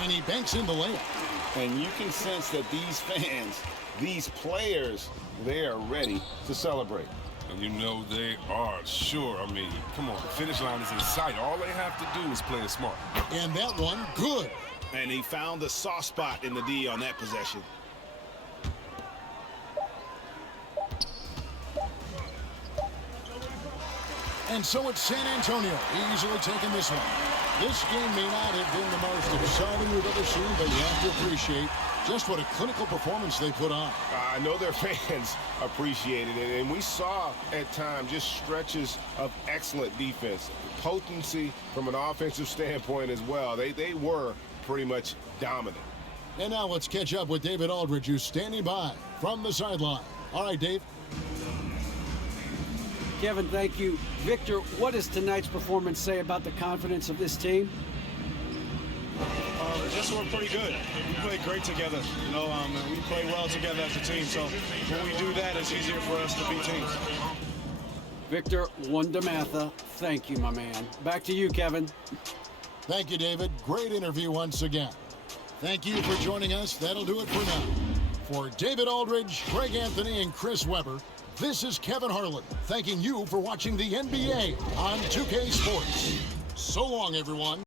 and he banks in the layup. And you can sense that these fans, these players, they are ready to celebrate. And you know they are, sure. I mean, come on, the finish line is in sight. All they have to do is play it smart. And that one, good. And he found the soft spot in the D on that possession. And so it's San Antonio easily taking this one. This game may not have been the most exciting we've ever seen, but you have to appreciate just what a clinical performance they put on. I know their fans appreciated it, and we saw at times just stretches of excellent defense. Potency from an offensive standpoint as well. They were pretty much dominant. And now let's catch up with David Aldridge, who's standing by from the sideline. All right, Dave. Kevin, thank you. Victor, what does tonight's performance say about the confidence of this team? Just we're pretty good. We play great together. You know, we play well together as a team. So when we do that, it's easier for us to beat teams. Victor Wondermatha, thank you, my man. Back to you, Kevin. Thank you, David. Great interview once again. Thank you for joining us. That'll do it for now. For David Aldridge, Greg Anthony, and Chris Webber, this is Kevin Harlan, thanking you for watching the NBA on 2K Sports. So long, everyone.